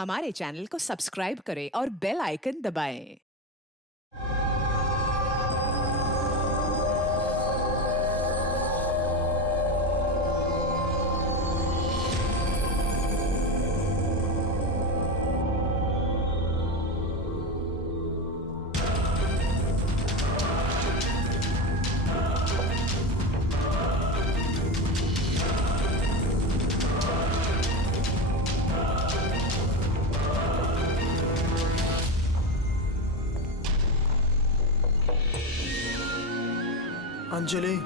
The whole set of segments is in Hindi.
हमारे चैनल को सब्सक्राइब करें और बेल आइकन दबाएं। Anjali,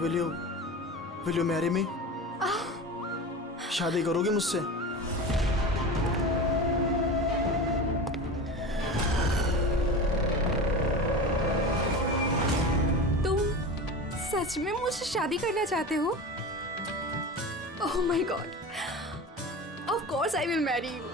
will you marry me? शादी करोगी मुझसे? तुम सच में मुझसे शादी करना चाहते हो? Oh my God, of course I will marry you.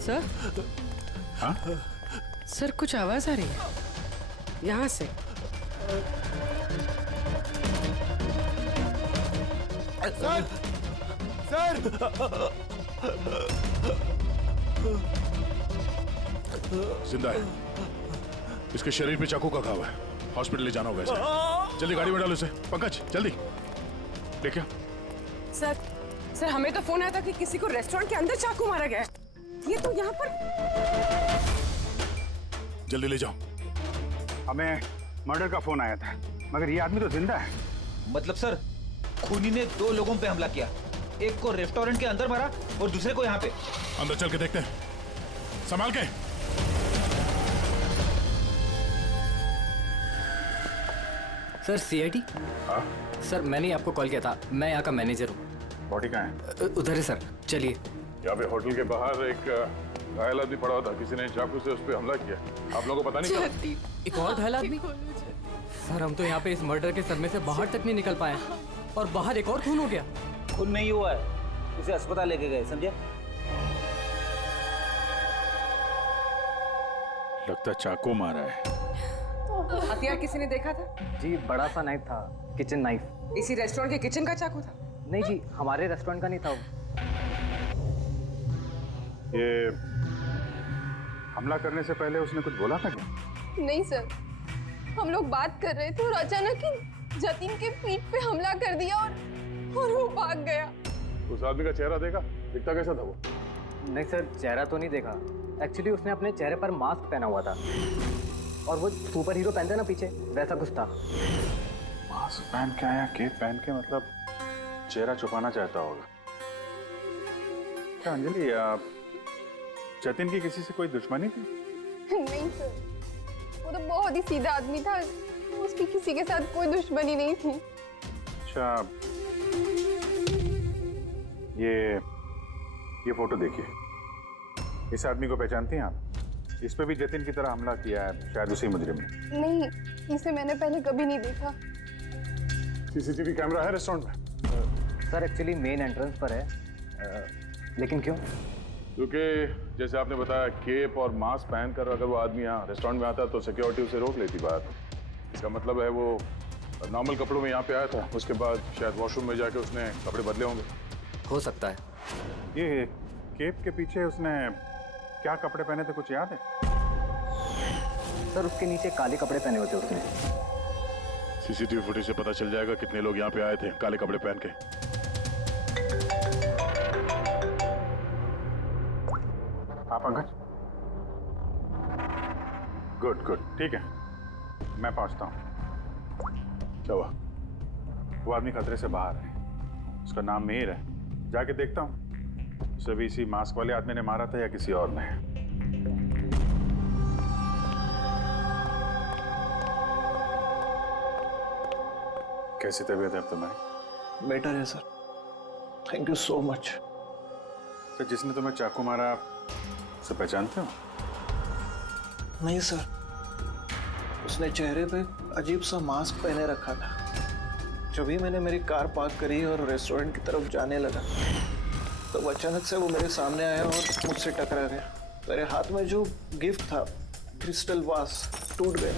Sir? हाँ? सर कुछ आवाज आ रही है यहाँ से। सर! सर! जिंदा है। इसके शरीर पे चाकू का घाव है। हॉस्पिटल ले जाना होगा इसे। जल्दी गाड़ी में डालो इसे। पंकज जल्दी देखिए। सर हमें तो फोन आया था कि किसी को रेस्टोरेंट के अंदर चाकू मारा गया है। ये तो यहाँ पर। जल्दी ले जाओ। हमें मर्डर का फोन आया था, मगर ये आदमी तो जिंदा है। मतलब सर, खूनी ने 2 लोगों पे हमला किया। एक को रेस्टोरेंट के अंदर मारा और दूसरे को यहाँ पे। अंदर चल के देखते हैं। संभाल के। Sir CID? हाँ? सर मैंने ही आपको कॉल किया था, मैं यहाँ का मैनेजर हूँ। बॉडी कहाँ है? उधर है सर, चलिए। यहाँ पे होटल के बाहर एक घायल आदमी पड़ा था। किसी ने चाकू से उस पर हमला किया। आप लोगों को पता नहीं चला? एक और घायल आदमी? सर हम तो यहाँ पे इस मर्डर के सदमे से बाहर तक नहीं निकल पाए और बाहर एक और खून हो गया। खून नहीं हुआ है, उसे अस्पताल लेके गए, समझे? लगता चाकू मारा है। हथियार किसी ने देखा था? जी बड़ा सा नाइफ था, किचन नाइफ। इसी रेस्टोरेंट के किचन का चाकू था? नहीं जी, हमारे रेस्टोरेंट का नहीं था वो। ये हमला करने से पहले उसने कुछ बोला था क्या? नहीं सर, हम लोग बात कर रहे थे और अचानक ही जतिन के पीठ पे हमला कर दिया और वो भाग गया। उस आदमी का चेहरा देखा? दिखता कैसा था वो? नहीं सर, चेहरा तो नहीं देखा। एक्चुअली उसने अपने चेहरे पर मास्क पहना हुआ था और वो सुपर हीरो पहनते ना पीछे, वैसा कुछ था। मास्क पहन के आया, केप पहन के, मतलब चेहरा छुपाना चाहता होगा। क्या अंजलि, जतिन की किसी से कोई दुश्मनी थी? नहीं सर, वो तो बहुत ही सीधा आदमी था, उसकी किसी के साथ कोई दुश्मनी नहीं थी। अच्छा, ये फोटो देखिए। इस आदमी को पहचानती हैं आप? इस पे भी जतिन की तरह हमला किया है, शायद उसी मुजरिम ने। नहीं, इसे मैंने पहले कभी नहीं देखा। सीसीटीवी कैमरा है रेस्टोरेंट में? सर एक्चुअली मेन एंट्रेंस पर है, लेकिन क्यों? क्योंकि जैसे आपने बताया, केप और मास्क पहनकर अगर वो आदमी यहाँ रेस्टोरेंट में आता तो सिक्योरिटी उसे रोक लेती बाहर। इसका मतलब है वो नॉर्मल कपड़ों में यहाँ पे आया था, उसके बाद शायद वॉशरूम में जाके उसने कपड़े बदले होंगे। हो सकता है। ये केप के पीछे उसने क्या कपड़े पहने थे, कुछ याद है? सर उसके नीचे काले कपड़े पहने होते उसने। सीसीटीवी फुटेज से पता चल जाएगा कितने लोग यहाँ पे आए थे काले कपड़े पहन के। हाँ पंकज, गुड गुड, ठीक है, मैं पहुंचता हूँ। क्या हुआ? वो आदमी खतरे से बाहर है, उसका नाम मिहिर है। जाके देखता हूँ उसे भी इसी मास्क वाले आदमी ने मारा था या किसी और ने। कैसी तबीयत है अब तुम्हारी? बेटर है sir, thank you so much. Sir, जिसने तुम्हें चाकू मारा उसे पहचानते हो? नहीं सर, उसने चेहरे पे अजीब सा मास्क पहने रखा था। जब भी मैंने मेरी कार पार्क करी और रेस्टोरेंट की तरफ जाने लगा तो अचानक से वो मेरे सामने आया और मुझसे टकरा गया। मेरे हाथ में जो गिफ्ट था, क्रिस्टल वास, टूट गया।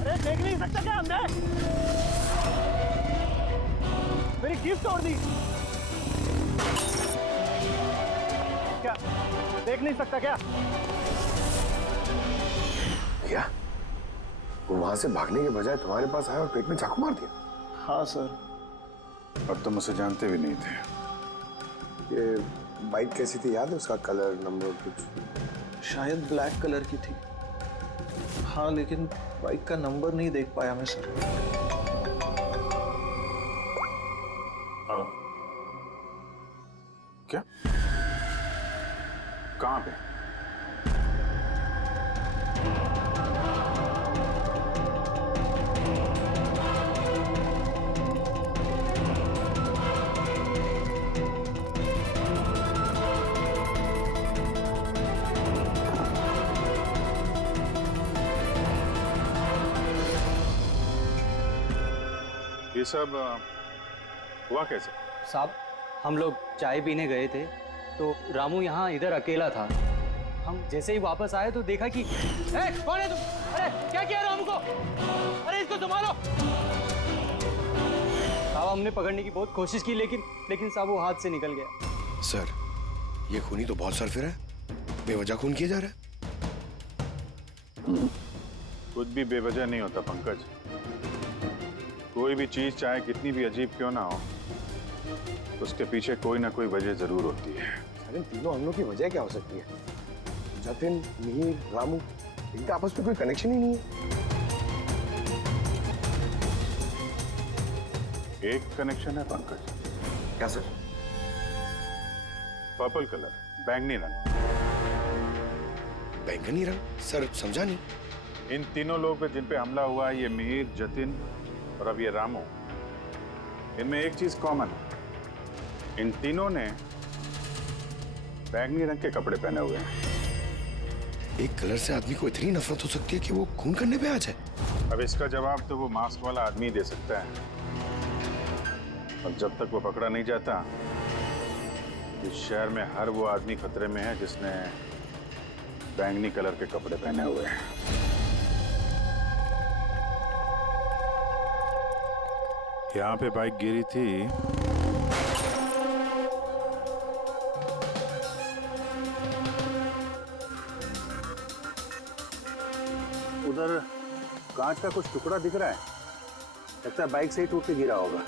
अरे देख नहीं सकता क्या हमने? मेरी गिफ्ट तोड़ दी क्या? देख नहीं सकता क्या? भैया, वो वहां से भागने के बजाय तुम्हारे पास आया और पेट में चाकू मार दिया। हाँ सर। और तुम उसे जानते भी नहीं थे। ये बाइक कैसी थी याद है? उसका कलर, नंबर कुछ? शायद ब्लैक कलर की थी। हाँ, लेकिन बाइक का नंबर नहीं देख पाया मैं सर। क्या? कहाँ पे? ये सब हुआ कैसे? साहब, हम लोग चाय पीने गए थे तो रामू यहाँ इधर अकेला था। हम जैसे ही वापस आए तो देखा कि कौन है तुम? अरे क्या किया रामू को? अरे इसको संभालो। साहब, हमने पकड़ने की बहुत कोशिश की लेकिन साहब वो हाथ से निकल गया। सर, ये खूनी तो बहुत सरफिर है, बेवजह खून किया जा रहा है। कुछ भी बेवजह नहीं होता पंकज। कोई भी चीज चाहे कितनी भी अजीब क्यों ना हो, उसके पीछे कोई ना कोई वजह जरूर होती है। सर, इन तीनों हमलों की वजह क्या हो सकती है? जतिन, मिहिर, रामू, इनका आपस में कोई कनेक्शन ही नहीं है। एक कनेक्शन है पंकज। क्या सर? पर्पल कलर, बैंगनी रंग। बैंगनी रंग? सर समझा नहीं। इन तीनों लोग पे जिन पे हमला हुआ है, ये मिहिर, जतिन और अब ये रामू, इनमें एक चीज कॉमन है। इन तीनों ने बैंगनी रंग के कपड़े पहने हुए हैं। एक कलर से आदमी को इतनी नफरत हो सकती है कि वो खून करने पे आ जाए। अब इसका जवाब तो वो मास्क वाला आदमी दे सकता है। और जब तक वो पकड़ा नहीं जाता, इस शहर में हर वो आदमी खतरे में है जिसने बैंगनी कलर के कपड़े पहने हुए हैं। यहाँ पे बाइक गिरी थी, उधर कांच का कुछ टुकड़ा दिख रहा है, लगता है बाइक से ही टूट के गिरा होगा।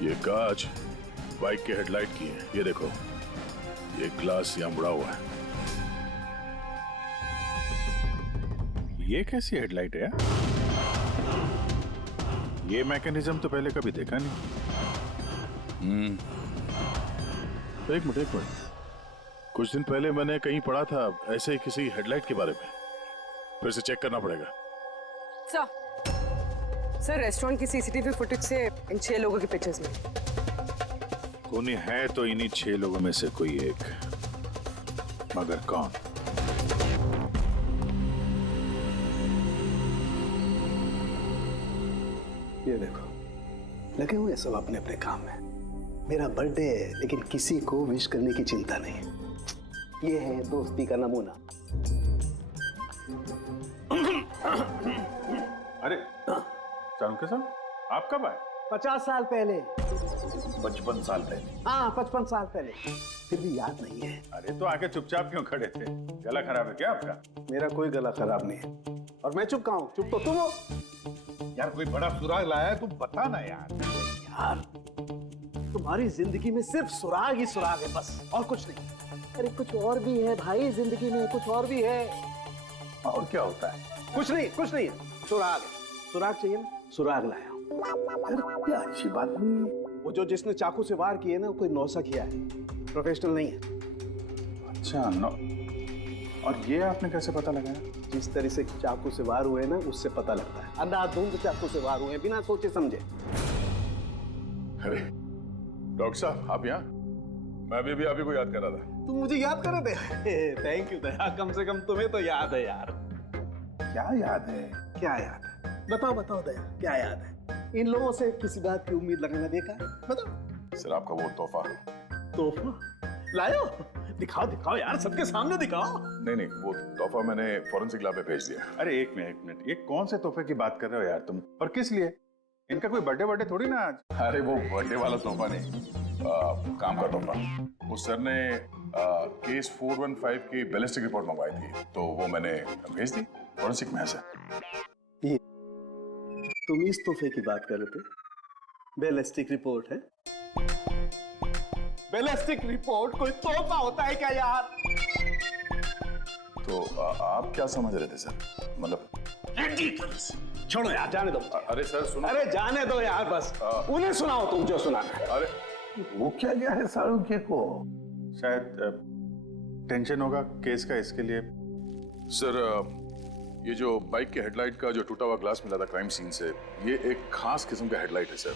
ये कांच बाइक के हेडलाइट की है। ये देखो, ये ग्लास यहाँ मुड़ा हुआ है। ये कैसी हेडलाइट है यार? ये मैकेनिज्म तो पहले कभी देखा नहीं। एक मिनट। कुछ दिन पहले मैंने कहीं पढ़ा था ऐसे ही किसी हेडलाइट के बारे में। फिर से चेक करना पड़ेगा। सर, रेस्टोरेंट की सीसीटीवी फुटेज से इन 6 लोगों के पिक्चर्स में खूनी है तो इन्हीं 6 लोगों में से कोई एक, मगर कौन? ये देखो, लगे हुए सब अपने अपने काम में। मेरा बर्थडे है लेकिन किसी को विश करने की चिंता नहीं। ये है दोस्ती का नमूना। अरे चाणक्य साहब, आप कब आए? 50 साल पहले। 55 साल पहले। हाँ, 55 साल पहले। फिर भी याद नहीं है। अरे तो आके चुपचाप क्यों खड़े थे? गला खराब है क्या आपका? मेरा कोई गला खराब नहीं है और मैं चुप कहाँ हूँ? चुप तो तुम हो। यार कोई बड़ा सुराग लाया है, तुम बता ना यार। यार, तुम्हारी जिंदगी में सिर्फ सुराग ही सुराग है, बस और कुछ नहीं। अरे कुछ और भी है भाई जिंदगी में, कुछ और भी है। और क्या होता है? कुछ नहीं है, सुराग है। सुराग चाहिए ना, सुराग लाया हूं। यार क्या अच्छी बात नहीं है। वो जो जिसने चाकू से वार किए ना, कोई नौसा किया है, प्रोफेशनल नहीं है। अच्छा नो। और ये आपने कैसे पता लगाया? जिस तरह से चाकू से वार हुए ना, उससे पता लगता है। अंधाधुंध चाकू से वार हुए, बिना सोचे समझे। अरे डॉक्टर साहब, आप यहाँ? मैं भी आपको को याद कर रहा था। तुम मुझे याद कर रहे थे? थैंक यू दया, कम से कम तुम्हें तो याद है यार। क्या याद है? क्या याद है? बताओ दया, क्या याद है? इन लोगों से किसी बात की उम्मीद लगाना देखा है? बताओ। सर आपका वो तोहफा लायो? दिखाओ यार, सबके सामने दिखाओ। नहीं, वो तोहफा मैंने फॉरेंसिक लैब में भेज दिया। अरे एक मिनट, ये कौन से तोहफे की बात कर रहे हो यार तुम? और किस लिए? इनका कोई बर्थडे थोड़ी ना आज? अरे वो बर्थडे वाला तोहफा नहीं, काम का तोहफा। उस सर ने केस 415 की बैलिस्टिक रिपोर्ट मंगवाई थी, तो वो मैंने भेज दी। फॉरेंसिक में है सर। तुम इस तोहफे की बात कर रहे थे? बैलिस्टिक रिपोर्ट है? बैलिस्टिक रिपोर्ट कोई तोहफा होता है क्या यार? तो आप क्या समझ रहे थे सर? मतलब छोड़ो यार, जाने दो। अरे सर सुनो। अरे जाने दो यार, बस उन्हें सुनाओ तुम जो सुनाना है। अरे वो क्या गया है सारुख्य को? शायद टेंशन होगा केस का, इसके लिए। सर ये जो बाइक के हेडलाइट का जो टूटा हुआ ग्लास मिला था क्राइम सीन से, ये एक खास किस्म का हेडलाइट है सर।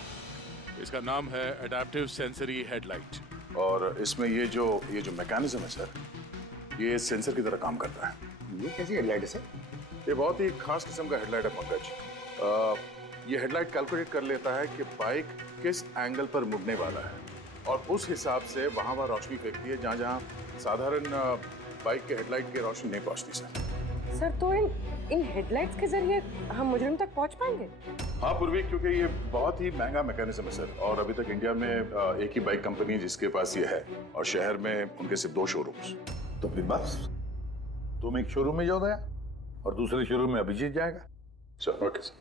इसका नाम है एडेप्टिव सेंसरी हेडलाइट, और इसमें ये जो मैकेनिज्म है सर, ये सेंसर की तरह काम करता है। ये कैसी हेडलाइट है सर? ये बहुत ही खास किस्म का हेडलाइट है पंकज। ये हेडलाइट कैलकुलेट कर लेता है कि बाइक किस एंगल पर मुड़ने वाला है, और उस हिसाब से वहाँ रोशनी फेंकती है जहाँ जहाँ साधारण बाइक के हेडलाइट की रोशनी नहीं पहुँचती सर। तो इन हेडलाइट्स के जरिए हम मुजरिम तक पहुंच पाएंगे? हाँ पूर्वी, क्योंकि ये बहुत ही महंगा मैकेनिज्म है सर, और अभी तक इंडिया में एक ही बाइक कंपनी जिसके पास ये है, और शहर में उनके सिर्फ 2 शोरूम्स। तो फिर बस तुम एक शोरूम में जाओ दया, और दूसरे शोरूम में अभिजीत जाएगा। Sir okay sir.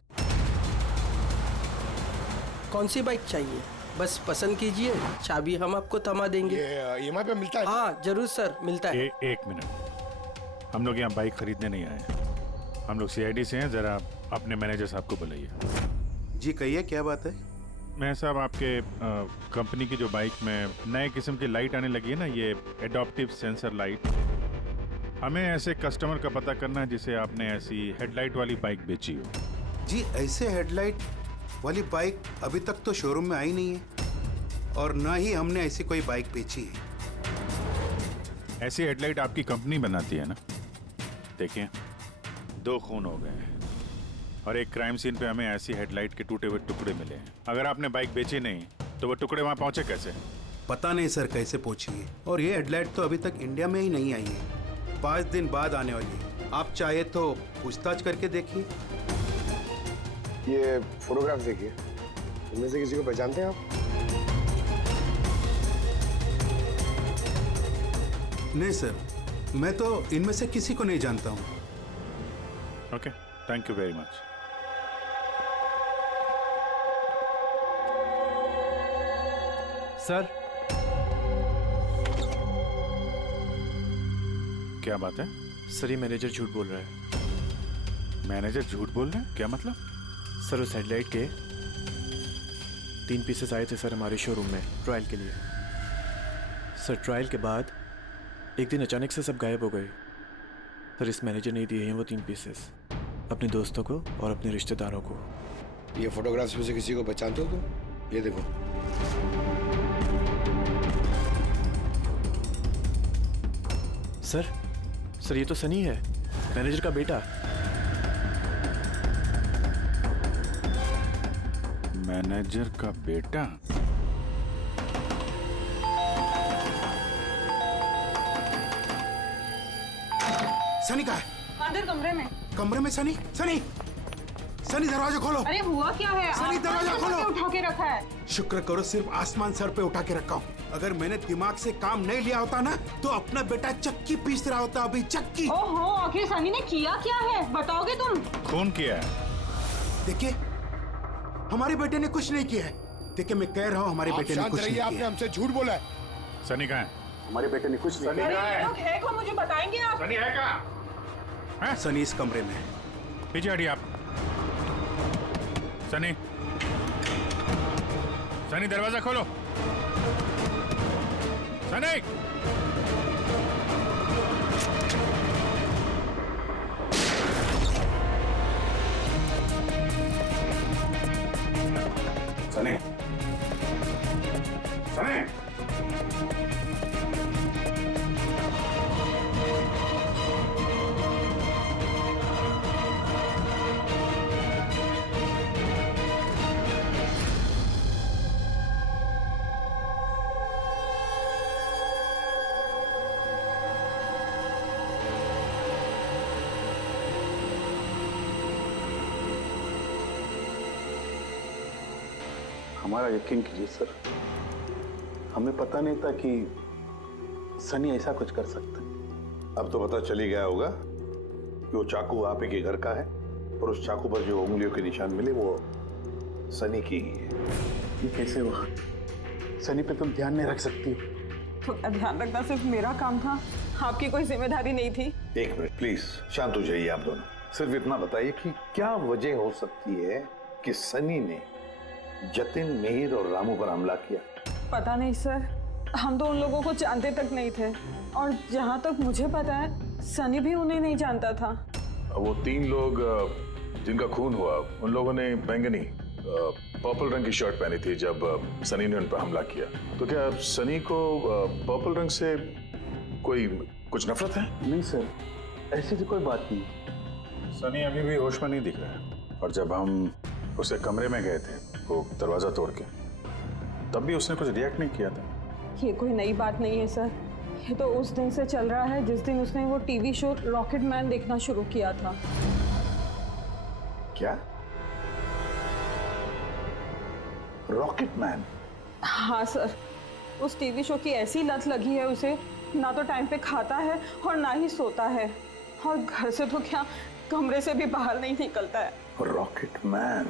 कौन सी बाइक चाहिए? बस पसंद कीजिए, चाबी हम आपको थमा देंगे। EMI पे मिलता है? हाँ जरूर सर, मिलता है। एक मिनट, हम लोग यहाँ बाइक खरीदने नहीं आए, हम लोग CID से हैं। जरा अपने मैनेजर साहब को बुलाइए। जी कहिए, क्या बात है? मैं साहब, आपके कंपनी की जो बाइक में नए किस्म की लाइट आने लगी है ना, ये एडॉप्टिव सेंसर लाइट, हमें ऐसे कस्टमर का पता करना है जिसे आपने ऐसी हेडलाइट वाली बाइक बेची हो। जी ऐसे हेडलाइट वाली बाइक अभी तक तो शोरूम में आई नहीं है, और ना ही हमने ऐसी कोई बाइक बेची है। ऐसी हेडलाइट आपकी कंपनी बनाती है ना? देखिए, 2 खून हो गए हैं, और एक क्राइम सीन पे हमें ऐसी हेडलाइट के टूटे हुए टुकड़े मिले हैं। अगर आपने बाइक बेची नहीं तो वो टुकड़े वहाँ पहुँचे कैसे? पता नहीं सर कैसे पहुंची है, और ये हेडलाइट तो अभी तक इंडिया में ही नहीं आई है, 5 दिन बाद आने वाली है। आप चाहे तो पूछताछ करके देखिए। ये फोटोग्राफ देखिए, इनमें से किसी को पहचानते हैं आप? नहीं सर, मैं तो इनमें से किसी को नहीं जानता हूँ। Okay, thank you very much. Sir क्या बात है? सर ये मैनेजर झूठ बोल रहा है। मैनेजर झूठ बोल रहे हैं? क्या मतलब? सर उस हेडलाइट के 3 पीसेस आए थे सर हमारे शोरूम में ट्रायल के लिए। सर ट्रायल के बाद एक दिन अचानक से सब गायब हो गए। सर इस मैनेजर ने दिए हैं वो 3 पीसेस अपने दोस्तों को और अपने रिश्तेदारों को। ये फोटोग्राफ्स में से किसी को पहचानते हो तुम? ये देखो। सर ये तो सनी है, मैनेजर का बेटा। मैनेजर का बेटा? सनी कहाँ है? अंदर कमरे में। कमरे में सनी? सनी दरवाजा खोलो। अरे हुआ क्या है? सनी दरवाजा खोलो। उठा के रखा है। शुक्र करो सिर्फ आसमान सर पे उठा के रखा हूँ। अगर मैंने दिमाग से काम नहीं लिया होता ना, तो अपना बेटा चक्की पीस रहा होता अभी, चक्की। ओहो, आखिर सनी ने किया क्या है बताओगे तुम? खून किया है। देखिए, हमारे बेटे ने कुछ नहीं किया है। देखिए मैं कह रहा हूँ हमारे बेटे ने कुछ नहीं आपने किया। हमसे झूठ बोला है। सनी कहाँ है? हमारे बेटे ने कुछ नहीं सनी कहाँ है? लोग है कौन, मुझे बताएंगे आप? सनी है कहाँ? सनी इस कमरे में है। पीछे हटिए आप। सनी, सनी दरवाजा खोलो। सनी, सनी, सनी। हमारा यकीन कीजिए सर, हमें पता नहीं था कि सनी ऐसा कुछ कर सकता है। अब तो पता चल ही गया होगा कि वो चाकू आप ही के घर का है और उस चाकू पर जो उंगलियों के निशान मिले वो सनी की ही है। ये कैसे हुआ? सनी पे तुम ध्यान नहीं रख सकती? तो ध्यान रखना सिर्फ मेरा काम था, आपकी कोई जिम्मेदारी नहीं थी। एक मिनट प्लीज, शांत हो जाइए आप दोनों। सिर्फ इतना बताइए कि क्या वजह हो सकती है कि सनी ने जतिन, मिहिर और रामू पर हमला किया? पता नहीं सर, हम तो उन लोगों को जानते तक नहीं थे, और जहाँ तक मुझे पता है सनी भी उन्हें नहीं जानता था। वो 3 लोग जिनका खून हुआ, उन लोगों ने बैंगनी पर्पल रंग की शर्ट पहनी थी जब सनी ने उन पर हमला किया। तो क्या सनी को पर्पल रंग से कुछ नफरत है? नहीं सर, ऐसी तो कोई बात नहीं। सनी अभी भी होश में नहीं दिख रहा है, और जब हम उसे कमरे में गए थे वो दरवाजा तोड़ के, तब भी उसने कुछ रिएक्ट नहीं किया था। ये कोई नई बात नहीं है सर, ये तो उस दिन से चल रहा है जिस दिन उसने वो टीवी शो रॉकेट मैन देखना शुरू किया था। क्या? Rocket man? हाँ सर, उस टीवी शो की ऐसी लत लगी है उसे, ना तो टाइम पे खाता है और ना ही सोता है, और घर से तो क्या कमरे से भी बाहर नहीं निकलता है। Rocket man?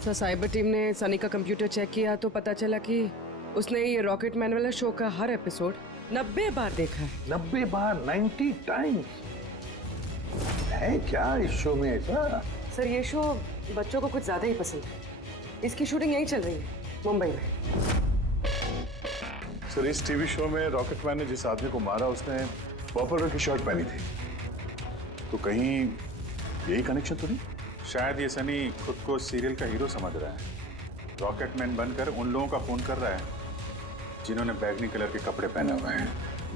Sir, cyber team ने सनी का कंप्यूटर चेक किया तो पता चला कि उसने ये रॉकेट मैन वाला शो का हर एपिसोड 90 बार देखा है। 90 बार? 90 टाइम्स? है क्या इस शो में ऐसा? सर, ये शो बच्चों को कुछ ज्यादा ही पसंद है। इसकी शूटिंग यहीं चल रही है, मुंबई में। सर, इस टीवी शो में रॉकेट मैन ने जिस आदमी को मारा उसने पर्पल रंग की शर्ट पहनी थी, तो कहीं यही कनेक्शन तो नहीं? शायद ये सनी खुद को सीरियल का हीरो समझ रहा है, रॉकेट मैन बनकर उन लोगों का खून कर रहा है जिन्होंने बैगनी कलर के कपड़े पहने हुए हैं।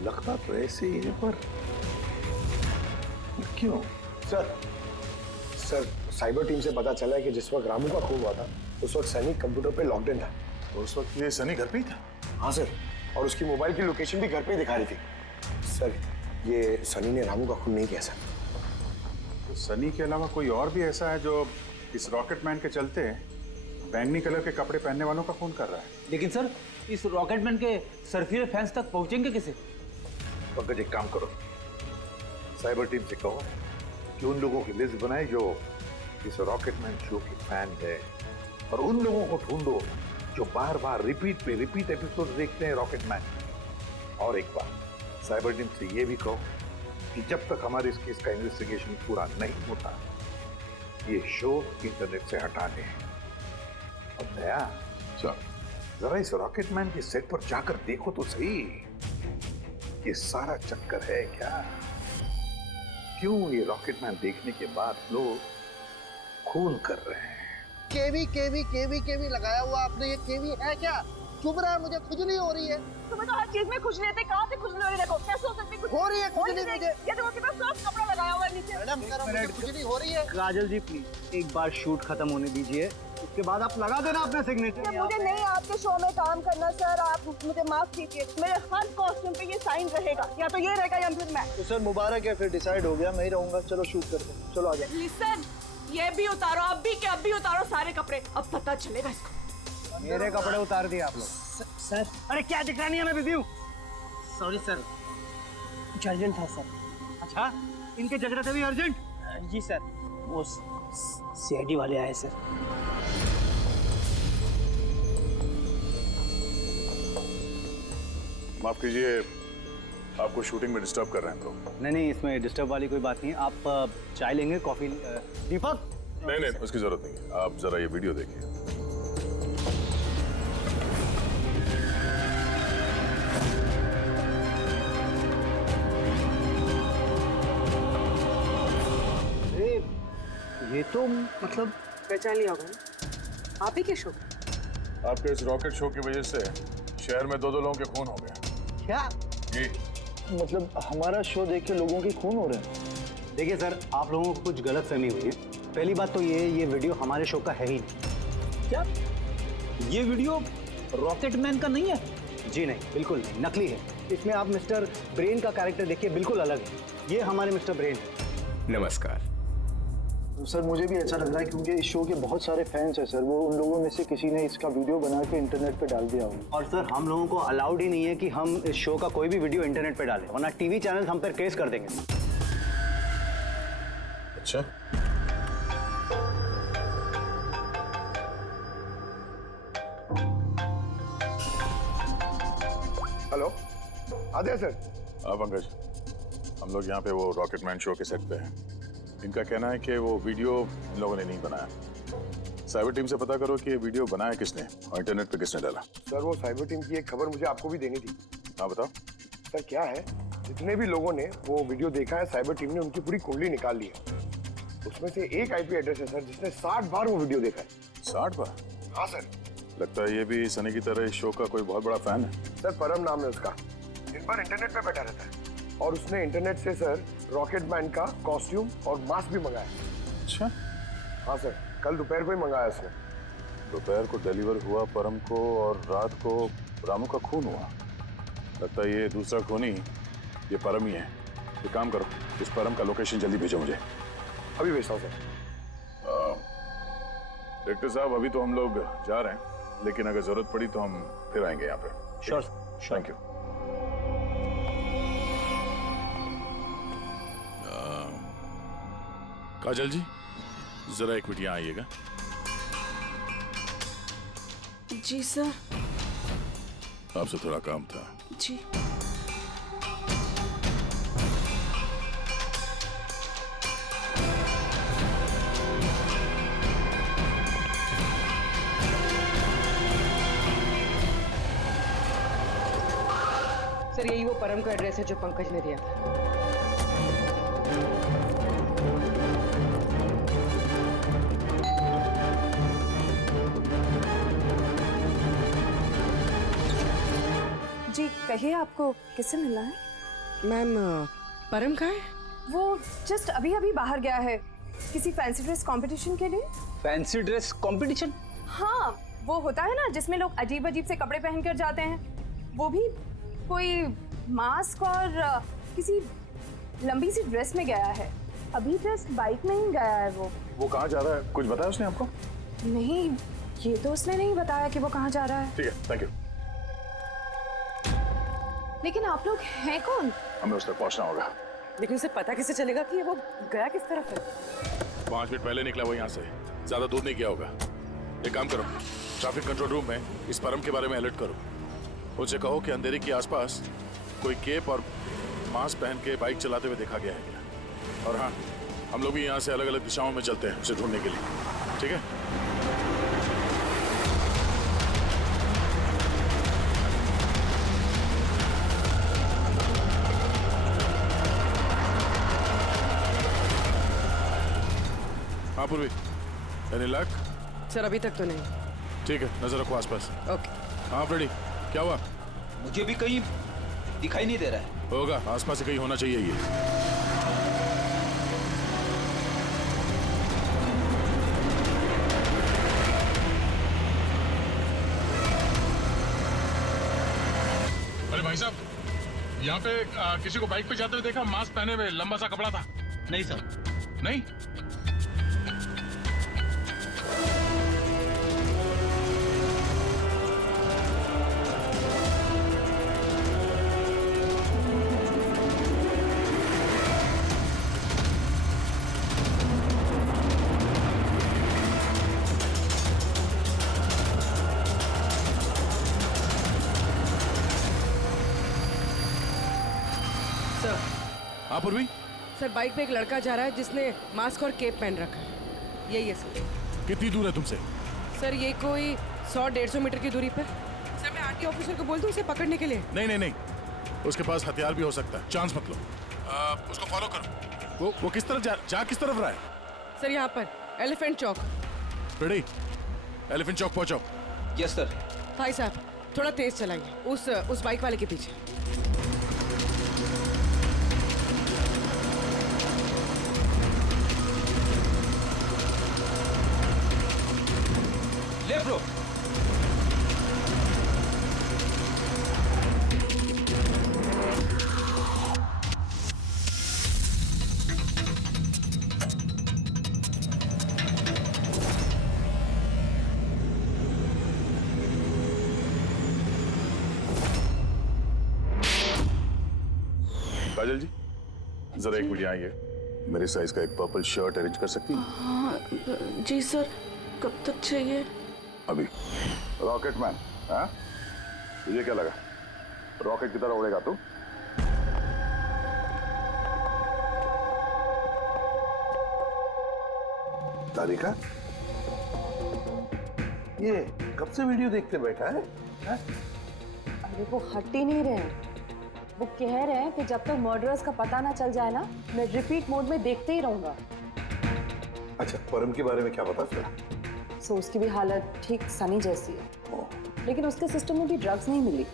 लगता तो ऐसे ही है, पर क्यों? सर, साइबर टीम से पता चला है कि जिस वक्त रामू का खून हुआ था उस वक्त सनी कंप्यूटर पे लॉकडाउन था। तो उस वक्त ये सनी घर पे ही था? हाँ सर, और उसकी मोबाइल की लोकेशन भी घर पे ही दिखा रही थी। सर, ये सनी ने रामू का खून नहीं किया सर। तो सनी के अलावा कोई और भी ऐसा है जो इस रॉकेट मैन के चलते बैंगनी कलर के कपड़े पहनने वालों का खून कर रहा है? लेकिन सर, इस रॉकेटमैन के सरफिरे फैंस तक पहुंचेंगे कैसे? पंकज, एक काम करो, साइबर टीम से कहो कि उन लोगों की लिस्ट बनाए जो इस रॉकेटमैन शो के फैन है, और उन लोगों को ढूंढो जो बार बार रिपीट एपिसोड देखते हैं रॉकेटमैन। और एक बात, साइबर टीम से ये भी कहो कि जब तक हमारे इस केस का इन्वेस्टिगेशन पूरा नहीं होता, ये शो इंटरनेट से हटा दें। और दया, जरा इस रॉकेटमैन के सेट पर जाकर देखो तो सही, ये सारा चक्कर है क्या? क्यों ये रॉकेटमैन देखने के बाद लोग खून कर रहे हैं? केवी लगाया हुआ आपने, ये केवी है क्या? चुभ रहा है, मुझे खुजली हो रही है। तुम्हें तो हर चीज में खुजली रहती है, कहाँ से खुजली हो रही है? देखो कैसे हो सकती है? हो रही है खुजली मुझे। ये देखो कितना सॉफ्ट कपड़ा लगाया हुआ है नीचे। मैडम, मुझे खुजली हो रही है। काजल जी प्लीज एक बार शूट खत्म होने दीजिए, उसके बाद आप लगा देना अपना सिग्नेचर। मुझे नहीं आपके शो में काम करना सर, आप मुझे माफ कीजिए। मेरे हर कॉस्ट्यूम पे ये साइन रहेगा, या तो ये रहेगा या फिर मैं। तो सर मुबारक है, फिर डिसाइड हो गया, मैं ही रहूंगा। चलो शूट करते हैं, चलो आ जाओ। लिसन, ये भी उतारो, अब भी उतारो सारे कपड़े, अब पता चलेगा इसको। मेरे कपड़े उतार दिए आप लोग। सर, अरे क्या दिख रहा नहीं है, मैं बिजी हूँ। सॉरी सर, कुछ अर्जेंट था सर। अच्छा, इनके झगड़े थे भी अर्जेंट? जी सर, वो सीआईडी वाले आए सर। माफ कीजिए, आपको शूटिंग में डिस्टर्ब कर रहे हैं तो। नहीं, इसमें डिस्टर्ब वाली कोई बात नहीं। आप चाय लेंगे, कॉफी? दीपक? नहीं, उसकी जरूरत नहीं है। आप जरा ये वीडियो देखिए। ये तो मतलब पहचान लिया होगा ना? आप ही के शो? आपके इस रॉकेट शो की वजह से शहर में 2 लोगों के खून हो गए। क्या? जी। मतलब हमारा शो देख के लोगों के खून हो रहे हैं? देखिए सर, आप लोगों को कुछ गलत फहमी हुई है। पहली बात तो ये वीडियो हमारे शो का है ही नहीं। क्या ये वीडियो रॉकेटमैन का नहीं है? जी नहीं, बिल्कुल नहीं, नकली है। इसमें आप मिस्टर ब्रेन का कैरेक्टर देखिए, बिल्कुल अलग है। ये हमारे मिस्टर ब्रेन है। नमस्कार सर, मुझे भी ऐसा लग रहा है क्योंकि इस शो के बहुत सारे फैंस हैं सर। वो उन लोगों में से किसी ने इसका वीडियो बना के इंटरनेट पे डाल दिया होगा। और सर, हम लोगों को अलाउड ही नहीं है कि हम इस शो का कोई भी वीडियो इंटरनेट पे डालें, वरना टीवी चैनल हम पर केस कर देंगे। अच्छा, हेलो, आदित्य सर। पंकज, हम लोग यहाँ पे वो रॉकेटमैन शो के सेट पे हैं। इनका कहना है कि वो वीडियो इन लोगों ने नहीं बनाया। साइबर टीम से पता करो कि ये वीडियो बनाया किसने और इंटरनेट पे किसने डाला। सर, वो साइबर टीम की एक खबर मुझे आपको भी देनी थी। हाँ, बताओ। सर, क्या है, जितने भी लोगों ने वो वीडियो देखा है, साइबर टीम ने उनकी पूरी कुंडली निकाल ली है। उसमें से एक आईपी एड्रेस है सर, जिसने 60 बार वो वीडियो देखा है। 60 बार? हाँ सर। लगता है ये भी सनी की तरह इस शो का कोई बहुत बड़ा फैन है। सर, परम नाम है उसका। दिन भर इंटरनेट पे बैठा रहता है और उसने इंटरनेट से सर रॉकेटमैन का कॉस्ट्यूम और मास्क भी मंगाया। अच्छा? हाँ सर, कल दोपहर को ही मंगाया उसने। दोपहर को डिलीवर हुआ परम को और रात को रामू का खून हुआ। लगता है ये दूसरा खूनी ये परम ही है। ये काम करो, इस परम का लोकेशन जल्दी भेजो मुझे। अभी भेजता हूँ सर। डायरेक्टर साहब, अभी तो हम लोग जा रहे हैं, लेकिन अगर जरूरत पड़ी तो हम फिर आएंगे यहाँ पे। Sure, thank you. Kajal ji, जरा एक मिनट यहाँ आइएगा। जी सर। आपसे थोड़ा काम था। जी। सर, यही वो परम का एड्रेस है जो पंकज ने दिया था। जी कहिए, आपको किससे मिलना है? मैम, परम कहाँ है? वो जस्ट अभी अभी बाहर गया है किसी फैंसी ड्रेस कंपटीशन के लिए। Fancy dress competition? हाँ, वो होता है ना जिसमें लोग अजीब अजीब से कपड़े पहनकर जाते हैं। वो भी कोई मास्क और किसी लंबी सी ड्रेस में गया है। अभी जस्ट बाइक में ही गया है वो कहाँ जा रहा है, कुछ बताया उसने आपको? नहीं, ये तो उसने नहीं बताया कि वो कहाँ जा रहा है। ठीक है, थैंक यू। लेकिन आप लोग हैं कौन? हमें उस तक पहुंचना होगा। लेकिन उसे पता कैसे चलेगा कि वो गया किस तरफ है? 5 मिनट पहले निकला वो यहाँ से, ज्यादा दूर नहीं गया होगा। एक काम करो, ट्रैफिक कंट्रोल रूम में इस परम के बारे में अलर्ट करो। उनसे कहो कि अंधेरे के आसपास कोई केप और मास्क पहन के बाइक चलाते हुए देखा गया है क्या। और हाँ, हम लोग भी यहाँ से अलग अलग दिशाओं में चलते हैं उसे ढूंढने के लिए, ठीक है? हाँ पूर्वी, एनी लक? सर, अभी तक तो नहीं। ठीक है, नजर रखो आसपास। ओके। हाँ फ्रेडी, क्या हुआ? मुझे भी कहीं दिखाई नहीं दे रहा है। होगा, आसपास से कहीं होना चाहिए ये। अरे भाई साहब, यहाँ पे किसी को बाइक पे जाते हुए देखा, मास्क पहने हुए, लंबा सा कपड़ा था। नहीं सर। नहीं? सर। हाँ पूर्वी, सर बाइक पे एक लड़का जा रहा है जिसने मास्क और केप पहन रखा है। यही है सर। कितनी दूर है तुमसे? सर ये कोई 100-150 मीटर की दूरी पर। सर मैं आरटी ऑफिसर को बोल दूं उसे पकड़ने के लिए? नहीं नहीं नहीं, उसके पास हथियार भी हो सकता है, चांस मत लो। उसको फॉलो करो। वो किस तरफ जा किस तरफ रहा है? सर यहाँ पर एलिफेंट चौक। रेडी, एलिफेंट चौक पहुंचो। Yes sir. भाई साहब थोड़ा तेज चलाइए, उस बाइक वाले के पीछे। लेफ्ट रो। काजल जी, जरा एक मिनट आइए। मेरे साइज का एक पर्पल शर्ट अरेंज कर सकती हैं? हाँ जी सर, कब तक चाहिए? अभी। रॉकेटमैन, हाँ? तुझे क्या लगा रॉकेट की तरह उड़ेगा तू? तारिका, ये कब से वीडियो देखते बैठा है? अरे वो हट ही नहीं रहे हैं। वो कह रहे हैं कि जब तक मर्डरर्स का पता ना चल जाए ना, मैं रिपीट मोड में देखते ही रहूंगा। अच्छा, परम के बारे में क्या पता चला? सो उसकी भी हालत ठीक सनी जैसी है, लेकिन उसके सिस्टम में भी ड्रग्स नहीं मिली।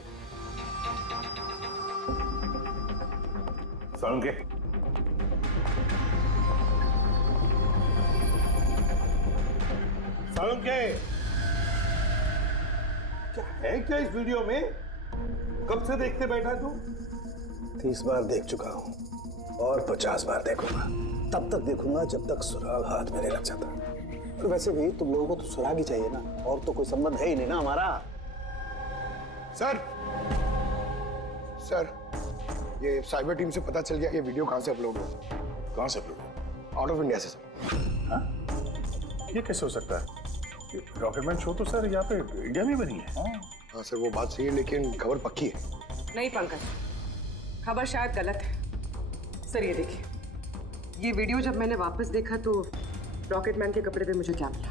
सालुंके, सालुंके, क्या है क्या इस वीडियो में? कब से देखते बैठा तू? 30 बार देख चुका हूँ और 50 बार देखूंगा। तब तक देखूंगा जब तक सुराग हाथ में नहीं लग जाता। और वैसे भी तुम लोगों को तो सुराग ही चाहिए ना, और तो कोई संबंध है ही नहीं ना हमारा। सर, सर, ये साइबर टीम से पता चल गया ये वीडियो कहाँ से अपलोड हुआ। कहाँ से अपलोड? आउट ऑफ इंडिया से सर। हाँ? ये कैसे हो सकता है? रॉकेटमैन शो तो सर यहाँ पे इंडिया में बनी है। हाँ सर, वो बात सही है, लेकिन खबर पक्की है। नहीं पंकज, खबर शायद गलत है। सर ये देखिए, ये वीडियो जब मैंने वापस देखा तो रॉकेटमैन के कपड़े पे मुझे क्या मिला?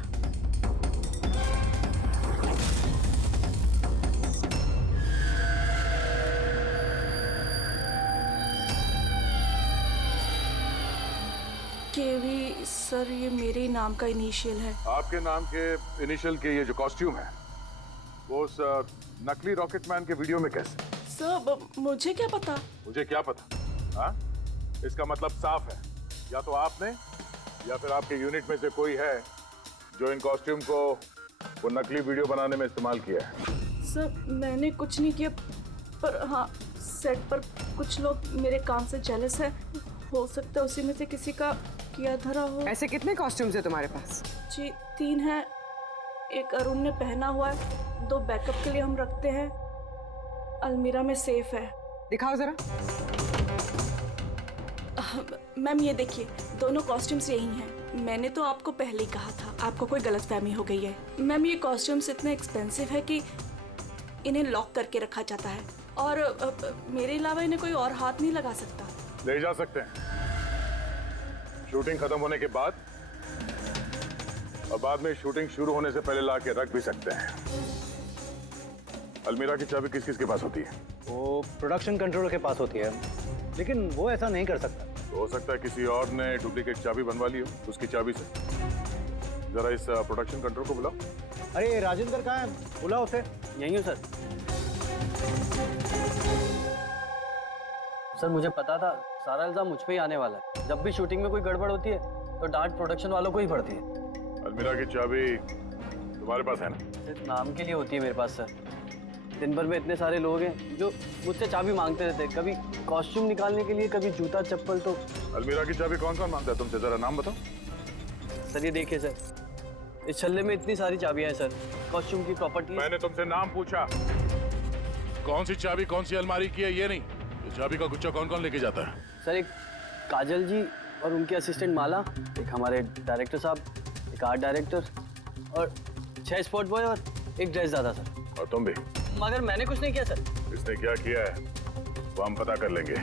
केवी सर, ये मेरे ही नाम का इनिशियल है। आपके नाम के इनिशियल के ये जो कॉस्ट्यूम है वो उस नकली रॉकेटमैन के वीडियो में कैसे? सर मुझे क्या पता? मुझे क्या पता? हाँ? इसका मतलब साफ है, या तो आपने या फिर आपके यूनिट में से कोई है जो इन कॉस्ट्यूम को वो नकली वीडियो बनाने में इस्तेमाल किया है। सर मैंने कुछ नहीं किया, पर हाँ सेट पर कुछ लोग मेरे काम से जेलस है। हो सकता है उसी में से किसी का किया धरा हो। ऐसे कितने कॉस्ट्यूम्स है तुम्हारे पास? जी 3 हैं। एक अरुण ने पहना हुआ है, 2 बैकअप के लिए हम रखते हैं। अलमीरा में सेफ है। दिखाओ जरा। मैम ये देखिए, दोनों कॉस्ट्यूम्स यही हैं। मैंने तो आपको पहले ही कहा था, आपको कोई गलतफहमी हो गई है। मैम ये कॉस्ट्यूम्स इतने एक्सपेंसिव है कि इन्हें लॉक करके रखा जाता है, और मेरे अलावा इन्हें कोई और हाथ नहीं लगा सकता। ले जा सकते हैं शूटिंग खत्म होने के बाद, और बाद में शूटिंग शुरू होने से पहले ला के रख भी सकते हैं। अलमीरा की चाबी किस किस के पास होती है? वो प्रोडक्शन कंट्रोलर के पास होती है, लेकिन वो ऐसा नहीं कर सकता। तो हो सकता है किसी और ने डुप्लीकेट चाबी बनवा ली हो उसकी चाबी से। जरा इस प्रोडक्शन कंट्रोल को बुलाओ। अरे राजेंद्र कहाँ है? बुलाओ उसे। यहीं हूँ सर। सर मुझे पता था सारा इल्जाम मुझ पे ही आने वाला है। जब भी शूटिंग में कोई गड़बड़ होती है तो डांट प्रोडक्शन वालों को ही पड़ती है। अलमीरा की चाबी तुम्हारे पास है ना? सिर्फ नाम के लिए होती है मेरे पास सर। दिन भर में इतने सारे लोग हैं जो मुझसे चाबी मांगते रहते हैं, कभी कॉस्ट्यूम निकालने के लिए, कभी जूता चप्पल। तो अलमीरा की चाबी कौन कौन मांगता है तुमसे? जरा नाम बताओ। सर ये देखिए सर, इस छल्ले में इतनी सारी चाबियां हैं सर, कॉस्ट्यूम की, प्रॉपर्टी। मैंने तुमसे नाम पूछा, कौन सी चाबी कौन सी अलमारी की है, ये नहीं। ये चाबी का गुच्छा कौन कौन लेके जाता है? सर एक काजल जी और उनके असिस्टेंट माला, एक हमारे डायरेक्टर साहब, एक आर्ट डायरेक्टर, और 6 स्पॉट बॉय और एक ड्रेस दादा सर। और तुम भी? मगर मैंने कुछ नहीं किया सर। इसने क्या किया है वो हम पता कर लेंगे।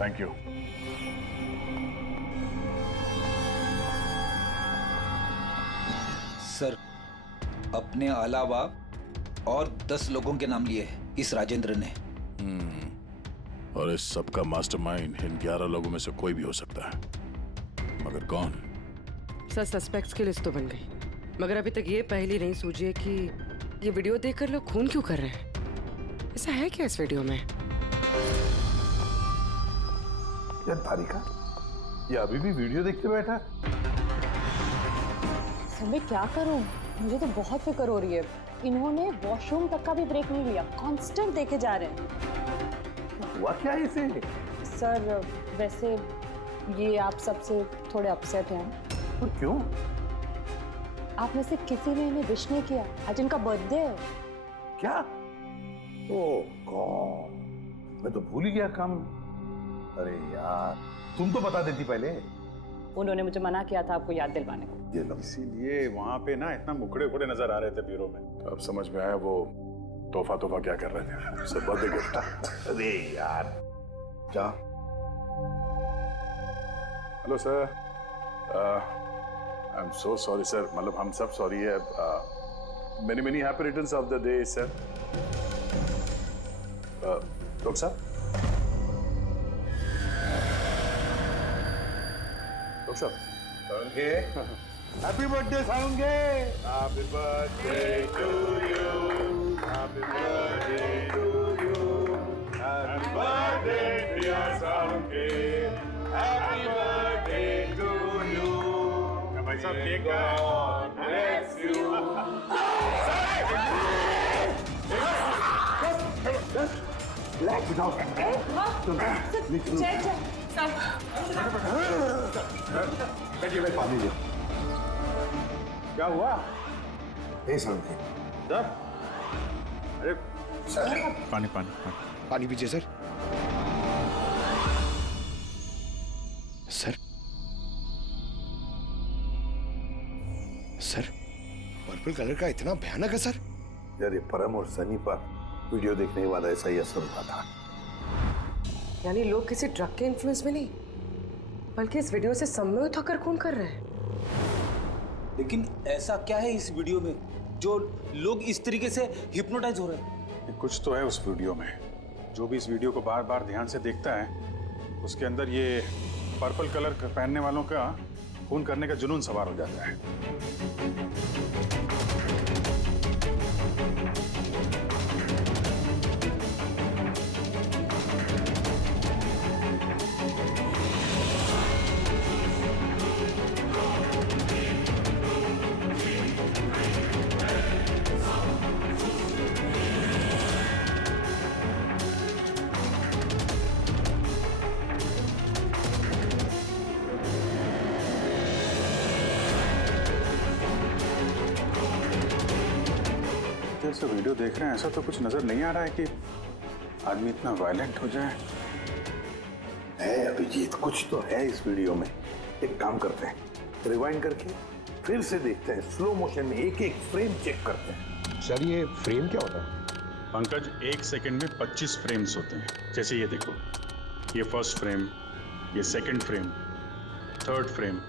Thank you. सर, अपने अलावा और 10 लोगों के नाम लिए हैं इस राजेंद्र ने। और इस सब का मास्टरमाइंड इन 11 लोगों में से कोई भी हो सकता है, मगर कौन? सर, सस्पेक्ट्स की लिस्ट तो बन गई, मगर अभी तक ये पहेली नहीं सूझी है कि ये वीडियो देखकर लोग खून क्यों कर रहे हैं। ऐसा है क्या इस वीडियो में? यार तारिका, ये अभी भी वीडियो देखते बैठा? सर मैं क्या करूं, मुझे तो बहुत फिक्र हो रही है। इन्होंने वॉशरूम तक का भी ब्रेक नहीं लिया, कांस्टेंट देखे जा रहे हैं। हुआ क्या है इसे? सर वैसे ये आप सबसे थोड़े अपसेट हैं। और क्यों? आप में से किसी ने इन्हें विश नहीं किया, आज इनका बर्थडे है। क्या? ओह गॉड, मैं तो भूल ही गया काम। अरे यार, तुम तो बता देती पहले। उन्होंने मुझे मना किया था आपको याद दिलवाने को। ये इसीलिए वहां पे ना इतना मुखड़े उखड़े नजर आ रहे थे ब्यूरो में। तो अब समझ में आया वो तोहफा क्या कर रहे थे। सब बर्थडे गिफ्ट। अरे यार, क्या? Hello sir, I am so sorry sir, मतलब हम सब सॉरी है। Many happy returns of the day sir. Doctor साहब, डॉक्टर साहब, हैप्पी बर्थडे साउंगे। Happy birthday to you, happy birthday to you, happy birthday dear साउंगे, हैप्पी बर्थडे टू यू। भाई साहब, cake God bless you. Relax it out. पानी दे। क्या हुआ? नहीं समझे। जब अरे पानी पानी पानी पीजिए सर। सर पर्पल कलर का इतना भयानक असर? यार ये परम और सनी पर वीडियो देखने के बाद ऐसा ही असर हुआ था। यानी लोग किसी ड्रग के इन्फ्लुएंस में नहीं, बल्कि इस वीडियो से सम्मोहित होकर खून कर रहे हैं। लेकिन ऐसा क्या है इस वीडियो में जो लोग इस तरीके से हिप्नोटाइज हो रहे हैं? कुछ तो है उस वीडियो में। जो भी इस वीडियो को बार बार ध्यान से देखता है, उसके अंदर ये पर्पल कलर पहनने वालों का खून करने का जुनून सवार हो जाता है। जैसे वीडियो देख रहे हैं, ऐसा तो कुछ नजर नहीं आ रहा है कि आदमी इतना वायलेंट हो जाए। है अभिजीत, कुछ तो है इस वीडियो में। एक काम करते हैं, रिवाइंड करके फिर से देखते हैं, स्लो मोशन में एक एक फ्रेम चेक करते हैं। सर ये फ्रेम क्या होता है? पंकज, 1 सेकंड में 25 फ्रेम्स होते हैं। जैसे ये देखो, ये फर्स्ट फ्रेम, ये सेकंड फ्रेम, थर्ड फ्रेम।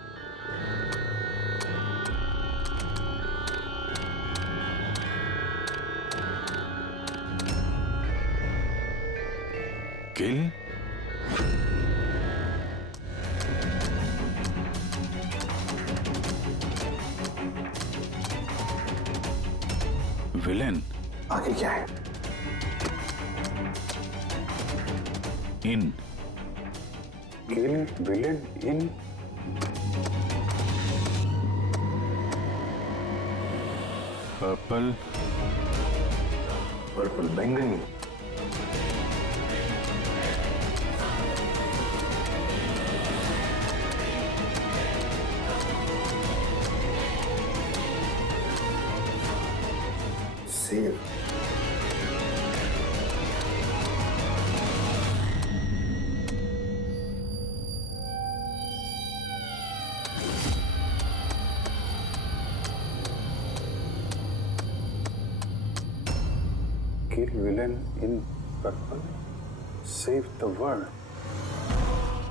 किल, विलेन, आगे क्या है? इन, किल, विलेन, इन। पर्पल, पर्पल बैंगनी, save, kill villain in purple, save the world.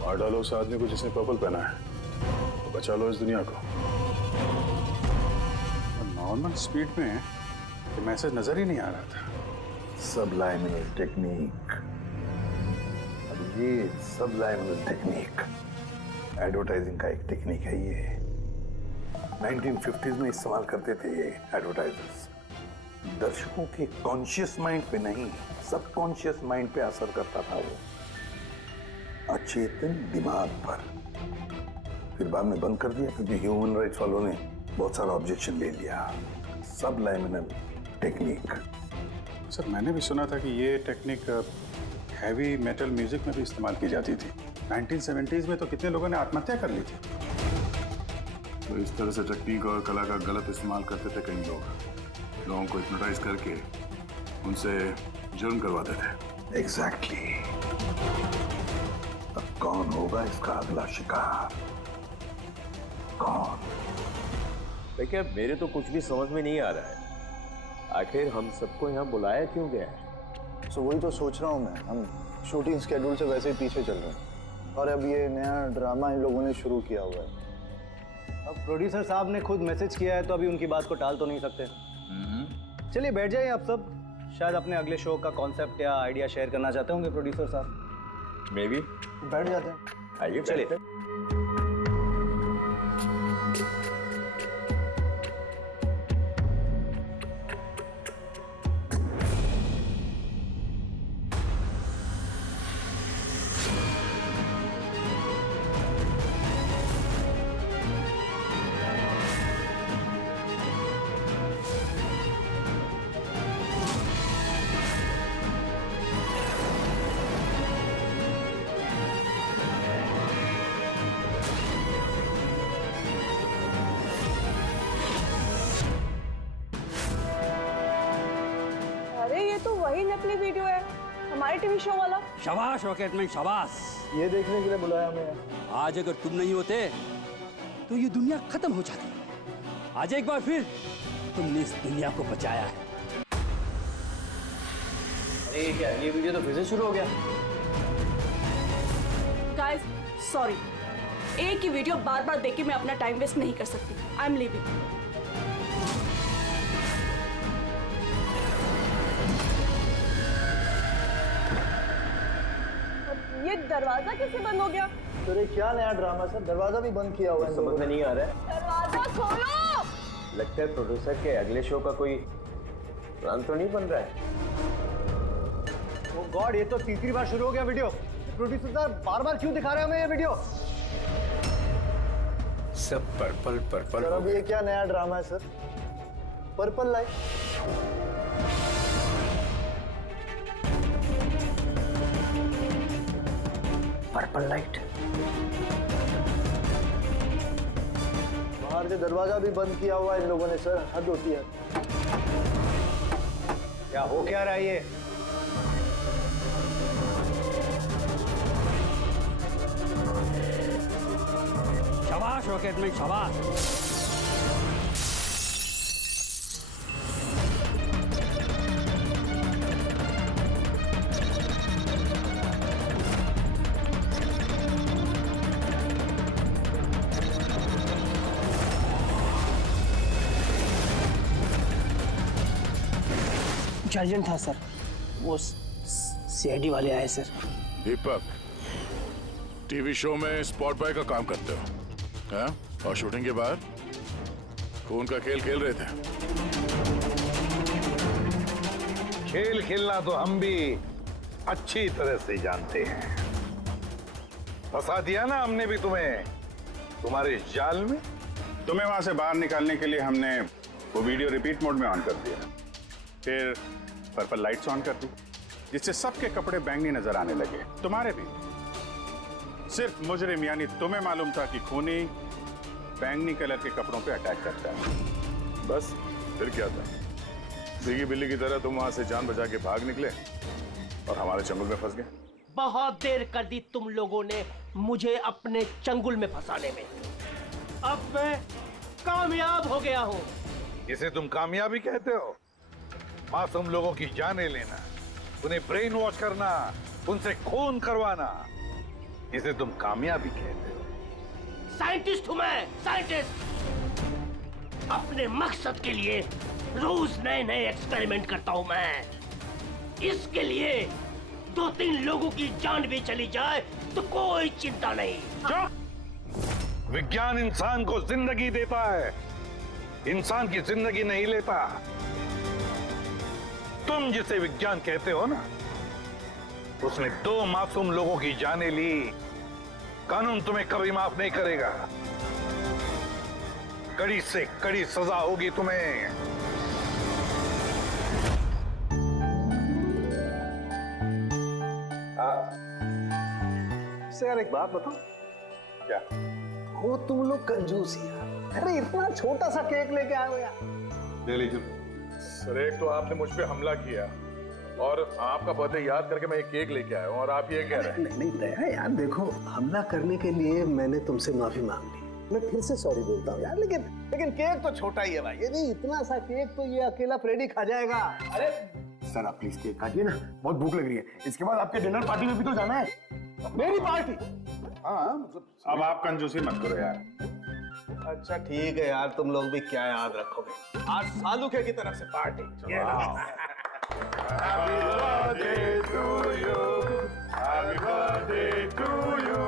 मार डालो उस आदमी को जिसने पर्पल पहना है, तो बचा लो इस दुनिया को। नॉर्मल स्पीड में ये मैसेज नजर ही नहीं आ रहा था। सबलाइमिनल टेक्निक, अब ये सबलाइमिनल टेक्निक एडवर्टाइजिंग का एक टेक्निक है। ये 1950s में इस्तेमाल करते थे ये एडवर्टाइजर्स। दर्शकों के कॉन्शियस माइंड पे नहीं, सबकॉन्शियस माइंड पे असर करता था वो, अचेतन दिमाग पर। फिर बाद में बंद कर दिया क्योंकि ह्यूमन राइट्स वालों ने बहुत सारा ऑब्जेक्शन ले लिया। सबलाइमिनल टेक्निक। सर मैंने भी सुना था कि ये टेक्निक हैवी मेटल म्यूजिक में भी इस्तेमाल की जाती थी। 1970s में तो कितने लोगों ने आत्महत्या कर ली थी। तो इस तरह से टेक्निक और कला का गलत इस्तेमाल करते थे कई लोग, लोगों को हिप्नोटाइज करके उनसे जुर्म करवाते थे। एग्जैक्टली। अब कौन होगा इसका अगला शिकार? कौन? देखिए मेरे तो कुछ भी समझ में नहीं आ रहा है, आखिर हम सबको यहाँ बुलाया क्यों गया है? तो वही तो सोच रहा हूँ मैं। हम शूटिंग स्केड्यूल से वैसे ही पीछे चल रहे हैं और अब ये नया ड्रामा इन लोगों ने शुरू किया हुआ है। अब प्रोड्यूसर साहब ने खुद मैसेज किया है तो अभी उनकी बात को टाल तो नहीं सकते। चलिए बैठ जाइए आप सब। शायद अपने अगले शो का कॉन्सेप्ट या आइडिया शेयर करना चाहते होंगे प्रोड्यूसर साहब। मे बी बैठ जाते हैं। आइए चलिए। वही नकली वीडियो है हमारे टीवी शो वाला। शाबाश रॉकेटमैन शाबाश। ये देखने के लिए बुलाया हमें। आज अगर तुम नहीं होते तो ये दुनिया खत्म हो जाती। आज एक बार फिर तुमने इस दुनिया को बचाया है। अरे क्या ये वीडियो तो फिर से शुरू हो गया। गाइस सॉरी, एक ही वीडियो बार बार देख के मैं अपना टाइम वेस्ट नहीं कर सकती। I am leaving. ये दरवाजा कैसे बंद हो गया? अरे क्या नया ड्रामा सर, दरवाजा भी बंद किया हुआ है। समझ में नहीं आ रहा है। दरवाजा खोलो। लगता है प्रोड्यूसर के अगले शो का कोई प्लान तो नहीं बन रहा है। ओह गॉड, ये तो तीसरी बार शुरू हो गया वीडियो। प्रोड्यूसर साहब बार बार क्यों दिखा रहे हैं हमें ये वीडियो? सब पर्पल पर्पल। सर अब ये क्या नया ड्रामा है sir? Purple light. Purple light. बाहर से दरवाजा भी बंद किया हुआ है इन लोगों ने सर, हद होती है। क्या हो क्या रहा है ये? शाबाश रॉकेटमैन शाबाश। अर्जेंट था सर, वो सीआईडी वाले आए सर। दीपक, टीवी शो में स्पॉट बॉय का काम करते हो, हाँ? और शूटिंग के बाद खून का खेल खेल रहे थे। खेल खेलना तो हम भी अच्छी तरह से जानते हैं। फंसा दिया ना हमने भी तुम्हें तुम्हारे जाल में। तुम्हें वहां से बाहर निकालने के लिए हमने वो वीडियो रिपीट मोड में ऑन कर दिया, फिर पर्पल लाइट्स ऑन कर दी, जिससे सबके कपड़े बैंगनी नजर आने लगे, तुम्हारे भी। सिर्फ मुजरिम यानी तुम्हें मालूम था कि खूनी बैंगनी कलर के कपड़ों पे अटैक करता है। बस फिर क्या था? सीगी बिल्ली की तरह तुम वहां से जान बचा के भाग निकले और हमारे चंगुल में फंस गए। बहुत देर कर दी तुम लोगों ने मुझे अपने चंगुल में फंसाने में। अब मैं कामयाब हो गया हूँ। इसे तुम कामयाबी कहते हो? मासूम लोगों की जानें लेना, उन्हें ब्रेन वॉश करना, उनसे खून करवाना, इसे तुम कामयाबी कहते हो। साइंटिस्ट हूं मैं, साइंटिस्ट। अपने मकसद के लिए रोज नए नए एक्सपेरिमेंट करता हूं मैं। इसके लिए 2-3 लोगों की जान भी चली जाए तो कोई चिंता नहीं। चुप! विज्ञान इंसान को जिंदगी देता है, इंसान की जिंदगी नहीं लेता। तुम जिसे विज्ञान कहते हो ना, उसने 2 मासूम लोगों की जानें ली। कानून तुम्हें कभी माफ नहीं करेगा। कड़ी से कड़ी सजा होगी तुम्हें। से यार एक बात बताओ, क्या हो तुम लोग कंजूस यार। अरे इतना छोटा सा केक लेके आए हो यार। ले लीजिए। सर एक तो आपने मुझ पे हमला किया और आपका बर्थडे याद करके मैं एक केक लेके आया हूँ और आप ये कह रहे हैं। नहीं नहीं दया यार, देखो हमला करने के लिए मैंने तुमसे माफी मांग ली, मैं फिर से सॉरी बोलता हूँ यार। लेकिन केक तो छोटा ही है भाई। ये नहीं, इतना सा केक तो ये अकेला फ्रेडी खा जाएगा। अरे सर आप प्लीज केक काटिए ना, बहुत भूख लग रही है। इसके बाद आपके डिनर पार्टी में भी तो जाना है। मेरी पार्टी? हाँ मतलब अब आप कंजूसी मत करो यार। अच्छा ठीक है यार, तुम लोग भी क्या याद रखोगे। आज सालुके की तरफ से पार्टी। ये Happy birthday to you. Happy birthday to you.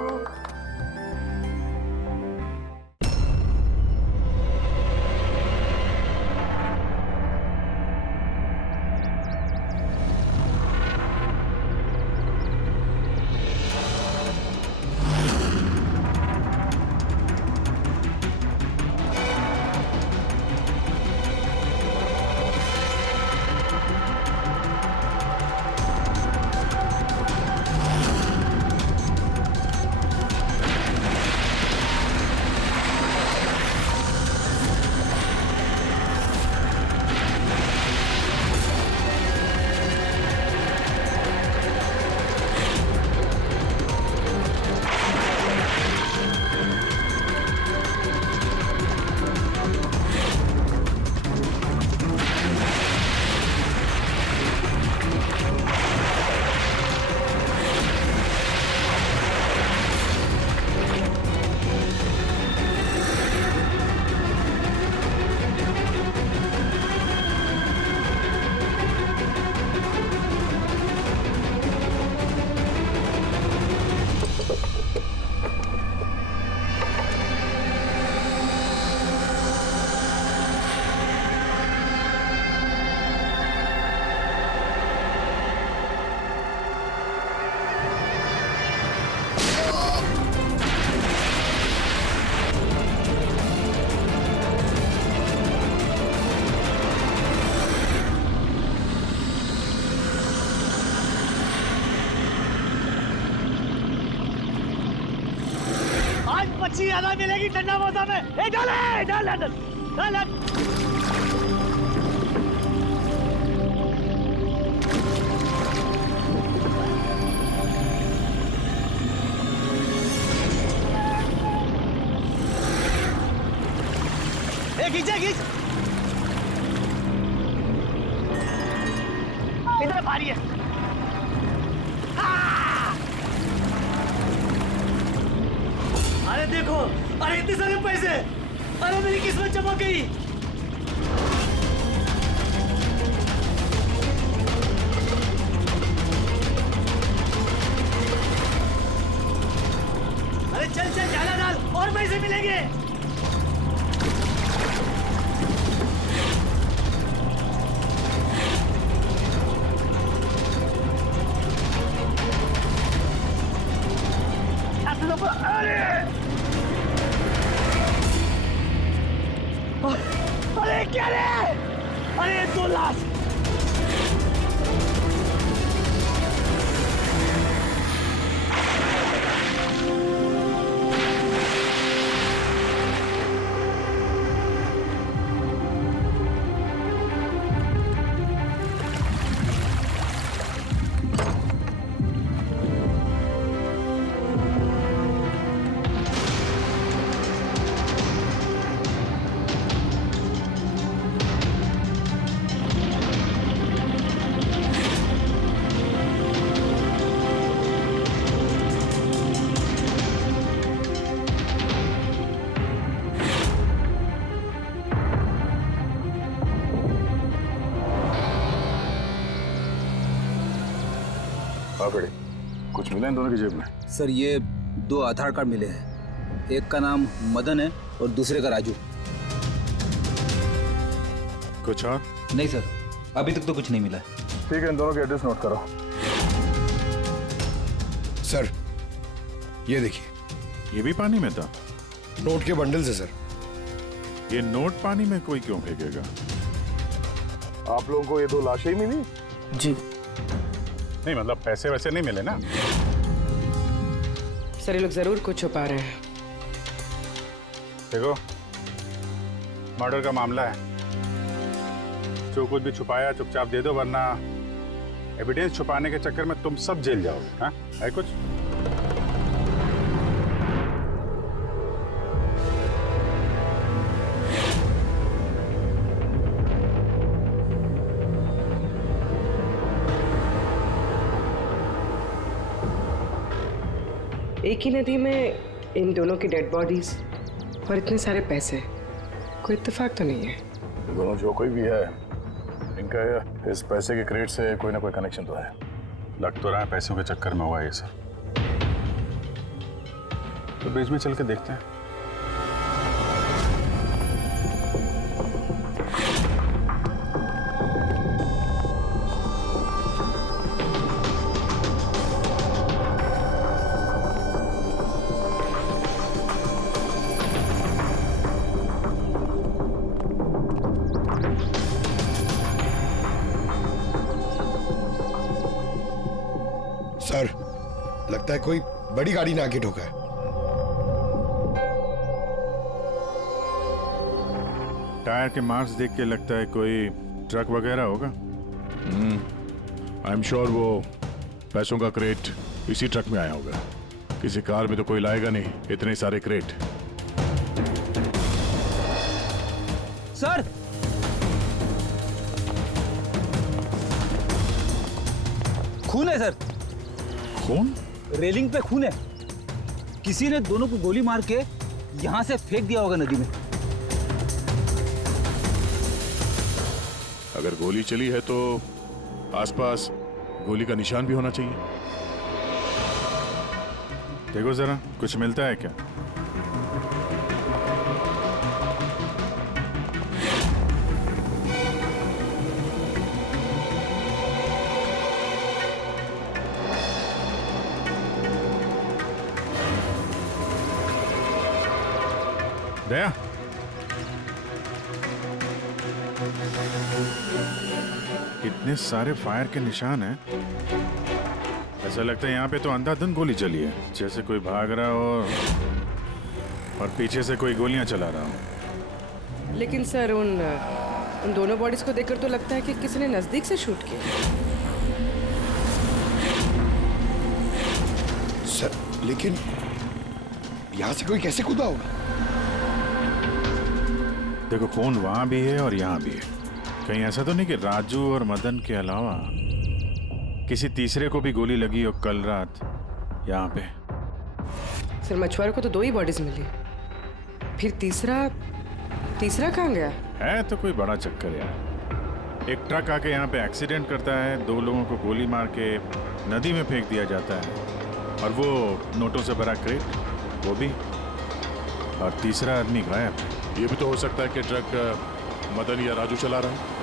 अच्छी हवा मिलेगी ठंडा मौसम में। डाल डाल डाल डाल डाल। खींचा खींच, इधर भारी है। अरे देखो, अरे इतने सारे पैसे, अरे मेरी किस्मत चमक गई। अरे चल चल डाला डाल, और पैसे मिलेंगे। अरे क्या रे? अरे 2 लाख। कुछ मिला इन दोनों की जेब में? सर ये 2 आधार कार्ड मिले हैं, एक का नाम मदन है और दूसरे का राजू। कुछ और? नहीं सर, अभी तक तो कुछ नहीं मिला। ठीक है, इन दोनों के एड्रेस नोट करो। सर ये देखिए, ये भी पानी में था? नोट के बंडल से सर। ये नोट पानी में कोई क्यों फेंकेगा? आप लोगों को ये 2 लाशें ही मिली? जी। नहीं मतलब पैसे वैसे नहीं मिले ना? सर ये लोग जरूर कुछ छुपा रहे हैं। देखो, मर्डर का मामला है, जो कुछ भी छुपाया चुपचाप दे दो, वरना एविडेंस छुपाने के चक्कर में तुम सब जेल जाओगे। हाँ है कुछ? एक ही नदी में इन दोनों की डेड बॉडीज और इतने सारे पैसे, कोई इत्तेफाक तो नहीं है? दोनों जो कोई भी है, इनका इस पैसे के क्रेट से कोई ना कोई कनेक्शन तो है। लग तो रहा है पैसों के चक्कर में हुआ ये सब। तो बीच में चल के देखते हैं। सर लगता है कोई बड़ी गाड़ी ने आके ठोका है। टायर के मार्क्स देख के लगता है कोई ट्रक वगैरह होगा। आई एम श्योर वो पैसों का क्रेट इसी ट्रक में आया होगा। किसी कार में तो कोई लाएगा नहीं इतने सारे क्रेट। सर खून है सर। खून? रेलिंग पे खून है। किसी ने दोनों को गोली मार के यहां से फेंक दिया होगा नदी में। अगर गोली चली है तो आसपास गोली का निशान भी होना चाहिए। देखो जरा, कुछ मिलता है क्या? दया, कितने सारे फायर के निशान हैं। ऐसा लगता है यहाँ पे तो अंधाधुंध गोली चली है, जैसे कोई भाग रहा हो और पीछे से कोई गोलियां चला रहा हो। लेकिन सर उन दोनों बॉडीज को देखकर तो लगता है कि किसी ने नजदीक से शूट किया। सर लेकिन यहाँ से कोई कैसे कूदा होगा? देखो, खून वहां भी है और यहाँ भी है। कहीं ऐसा तो नहीं कि राजू और मदन के अलावा किसी तीसरे को भी गोली लगी हो कल रात यहाँ पे। सर मछुआरों को तो 2 ही बॉडीज मिली, फिर तीसरा कहाँ गया? है तो कोई बड़ा चक्कर यार। एक ट्रक आके यहाँ पे एक्सीडेंट करता है, 2 लोगों को गोली मार के नदी में फेंक दिया जाता है, और वो नोटों से भरा क्रेट वो भी, और तीसरा आदमी गायब है। ये भी तो हो सकता है कि ट्रक मदन या राजू चला रहा है।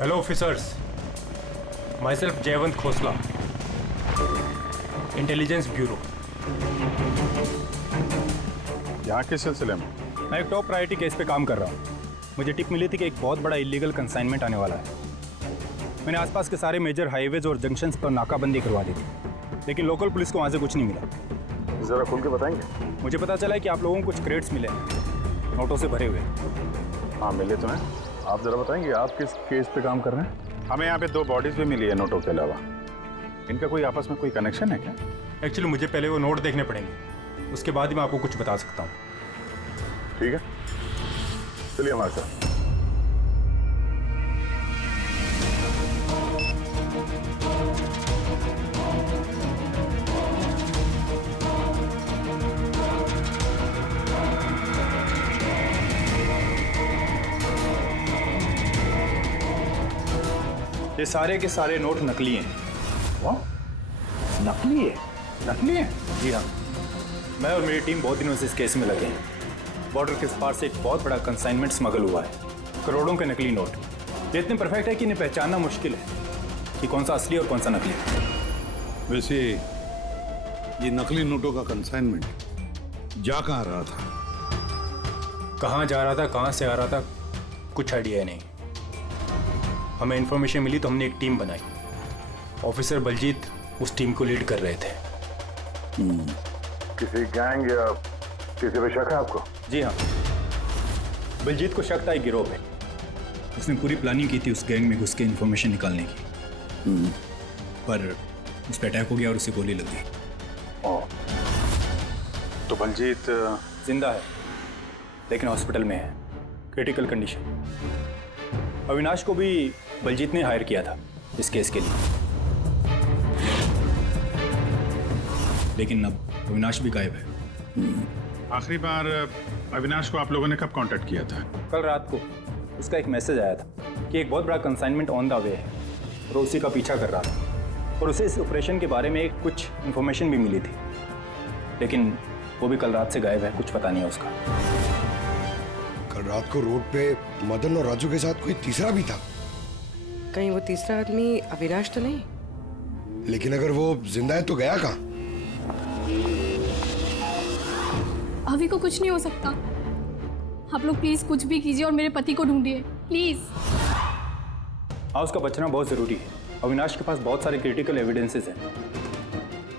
Hello officers, my self Jaywant Khosla, intelligence bureau. यहाँ के सिलसिले में? मैं एक टॉप प्रायोरिटी केस पे काम कर रहा हूँ। मुझे टिप मिली थी कि एक बहुत बड़ा इलीगल कंसाइनमेंट आने वाला है। मैंने आसपास के सारे मेजर हाईवेज और जंक्शंस पर नाकाबंदी करवा दी थी, लेकिन लोकल पुलिस को वहाँ से कुछ नहीं मिला। जरा खुल के बताएंगे? मुझे पता चला है कि आप लोगों को कुछ क्रेट्स मिले हैं, नोटों से भरे हुए। हाँ मिले तो हैं। आप जरा बताएंगे आप किस केस पे काम कर रहे हैं? हमें यहाँ पे 2 बॉडीज भी मिली है नोटों के अलावा। इनका कोई आपस में कोई कनेक्शन है क्या? एक्चुअली मुझे पहले वो नोट देखने पड़ेंगे, उसके बाद ही मैं आपको कुछ बता सकता हूँ। ठीक है, चलिए हमारे साथ। ये सारे के सारे नोट नकली हैं। नकली है? नकली है? जी हाँ, मैं और मेरी टीम बहुत दिनों से इस केस में लगे हैं। बॉर्डर के पार से एक बहुत बड़ा कंसाइनमेंट स्मगल हुआ है, करोड़ों के नकली नोट। ये इतने परफेक्ट है कि इन्हें पहचानना मुश्किल है कि कौन सा असली और कौन सा नकली है। वैसे ये नकली नोटों का कंसाइनमेंट जा कहाँ रहा था? कहाँ जा रहा था, कहाँ से आ रहा था, कुछ आइडिया नहीं। हमें इन्फॉर्मेशन मिली तो हमने एक टीम बनाई। ऑफिसर बलजीत उस टीम को लीड कर रहे थे। किसी गैंग या किसी पे शक है आपको? जी हाँ, बलजीत को शक था एक गिरोह पे। उसने पूरी प्लानिंग की थी उस गैंग में घुस के इन्फॉर्मेशन निकालने की, पर उस पर अटैक हो गया और उसे गोली लग गई। तो बलजीत जिंदा है लेकिन हॉस्पिटल में है, क्रिटिकल कंडीशन। अविनाश को भी बलजीत ने हायर किया था इस केस के लिए, लेकिन अब अविनाश भी गायब है। आखिरी बार अविनाश को आप लोगों ने कब कांटेक्ट किया था? कल रात को उसका एक मैसेज आया था कि एक बहुत बड़ा कंसाइनमेंट ऑन द वे है और उसी का पीछा कर रहा था, और उसे इस ऑपरेशन के बारे में कुछ इन्फॉर्मेशन भी मिली थी, लेकिन वो भी कल रात से गायब है, कुछ पता नहीं है उसका। कल रात को रोड पे मदन और राजू के साथ कोई तीसरा भी था। कहीं वो तीसरा आदमी अविनाश तो नहीं? लेकिन अगर वो जिंदा है तो गया कहाँ? अभी को कुछ नहीं हो सकता। आप लोग प्लीज कुछ भी कीजिए और मेरे पति को ढूंढिए प्लीज। हाँ, उसका बचना बहुत ज़रूरी है। अविनाश के पास बहुत सारे क्रिटिकल एविडेंसेस हैं,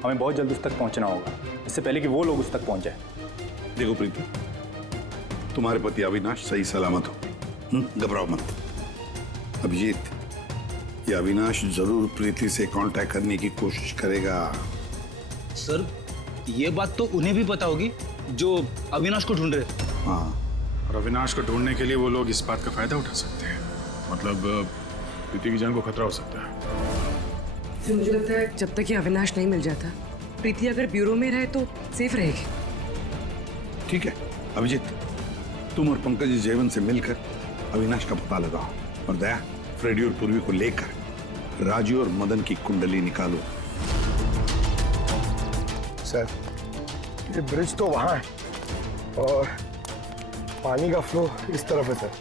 हमें बहुत जल्द उस तक पहुंचना होगा, इससे पहले कि वो लोग उस तक पहुंच जाए। देखो प्रीति, तुम्हारे पति अविनाश सही सलामत हो, घबराओ मत। अभिजीत, ये अविनाश जरूर प्रीति से कांटेक्ट करने की कोशिश करेगा। सर, ये बात तो उन्हें भी पता होगी जो अविनाश को ढूंढ रहे। हाँ, और अविनाश को ढूंढने के लिए वो लोग इस बात का फायदा उठा सकते हैं, मतलब प्रीति की जान को खतरा हो सकता है। फिर मुझे लगता है जब तक ये अविनाश नहीं मिल जाता, प्रीति अगर ब्यूरो में रहे तो सेफ रहेगी। ठीक है अभिजीत, तुम और पंकज जयवंत से मिलकर अविनाश का पता लगाओ, और दया फ्रेडी और पूर्वी को लेकर राजू और मदन की कुंडली निकालो। सर, ये ब्रिज तो वहाँ है और पानी का फ्लो इस तरफ है सर,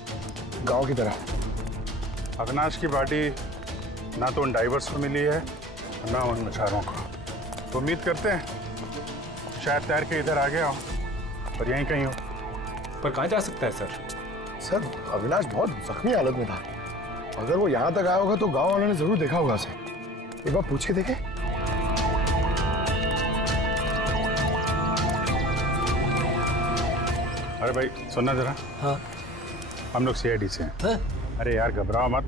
गांव की तरफ। अविनाश की बॉडी ना तो उन डाइवर्स को मिली है ना उन मछुआरों को। तो उम्मीद करते हैं शायद तैर के इधर आ गया हो और यहीं कहीं हो। पर कहाँ जा सकता है सर? सर, अविनाश बहुत जख्मी हालत में था। अगर वो यहाँ तक आया होगा तो गांव वालों ने जरूर देखा होगा उसे। एक बार पूछ के देखें। अरे भाई सुनना जरा। हाँ, हम लोग सीआईडी से हैं। हाँ? अरे यार घबराओ मत,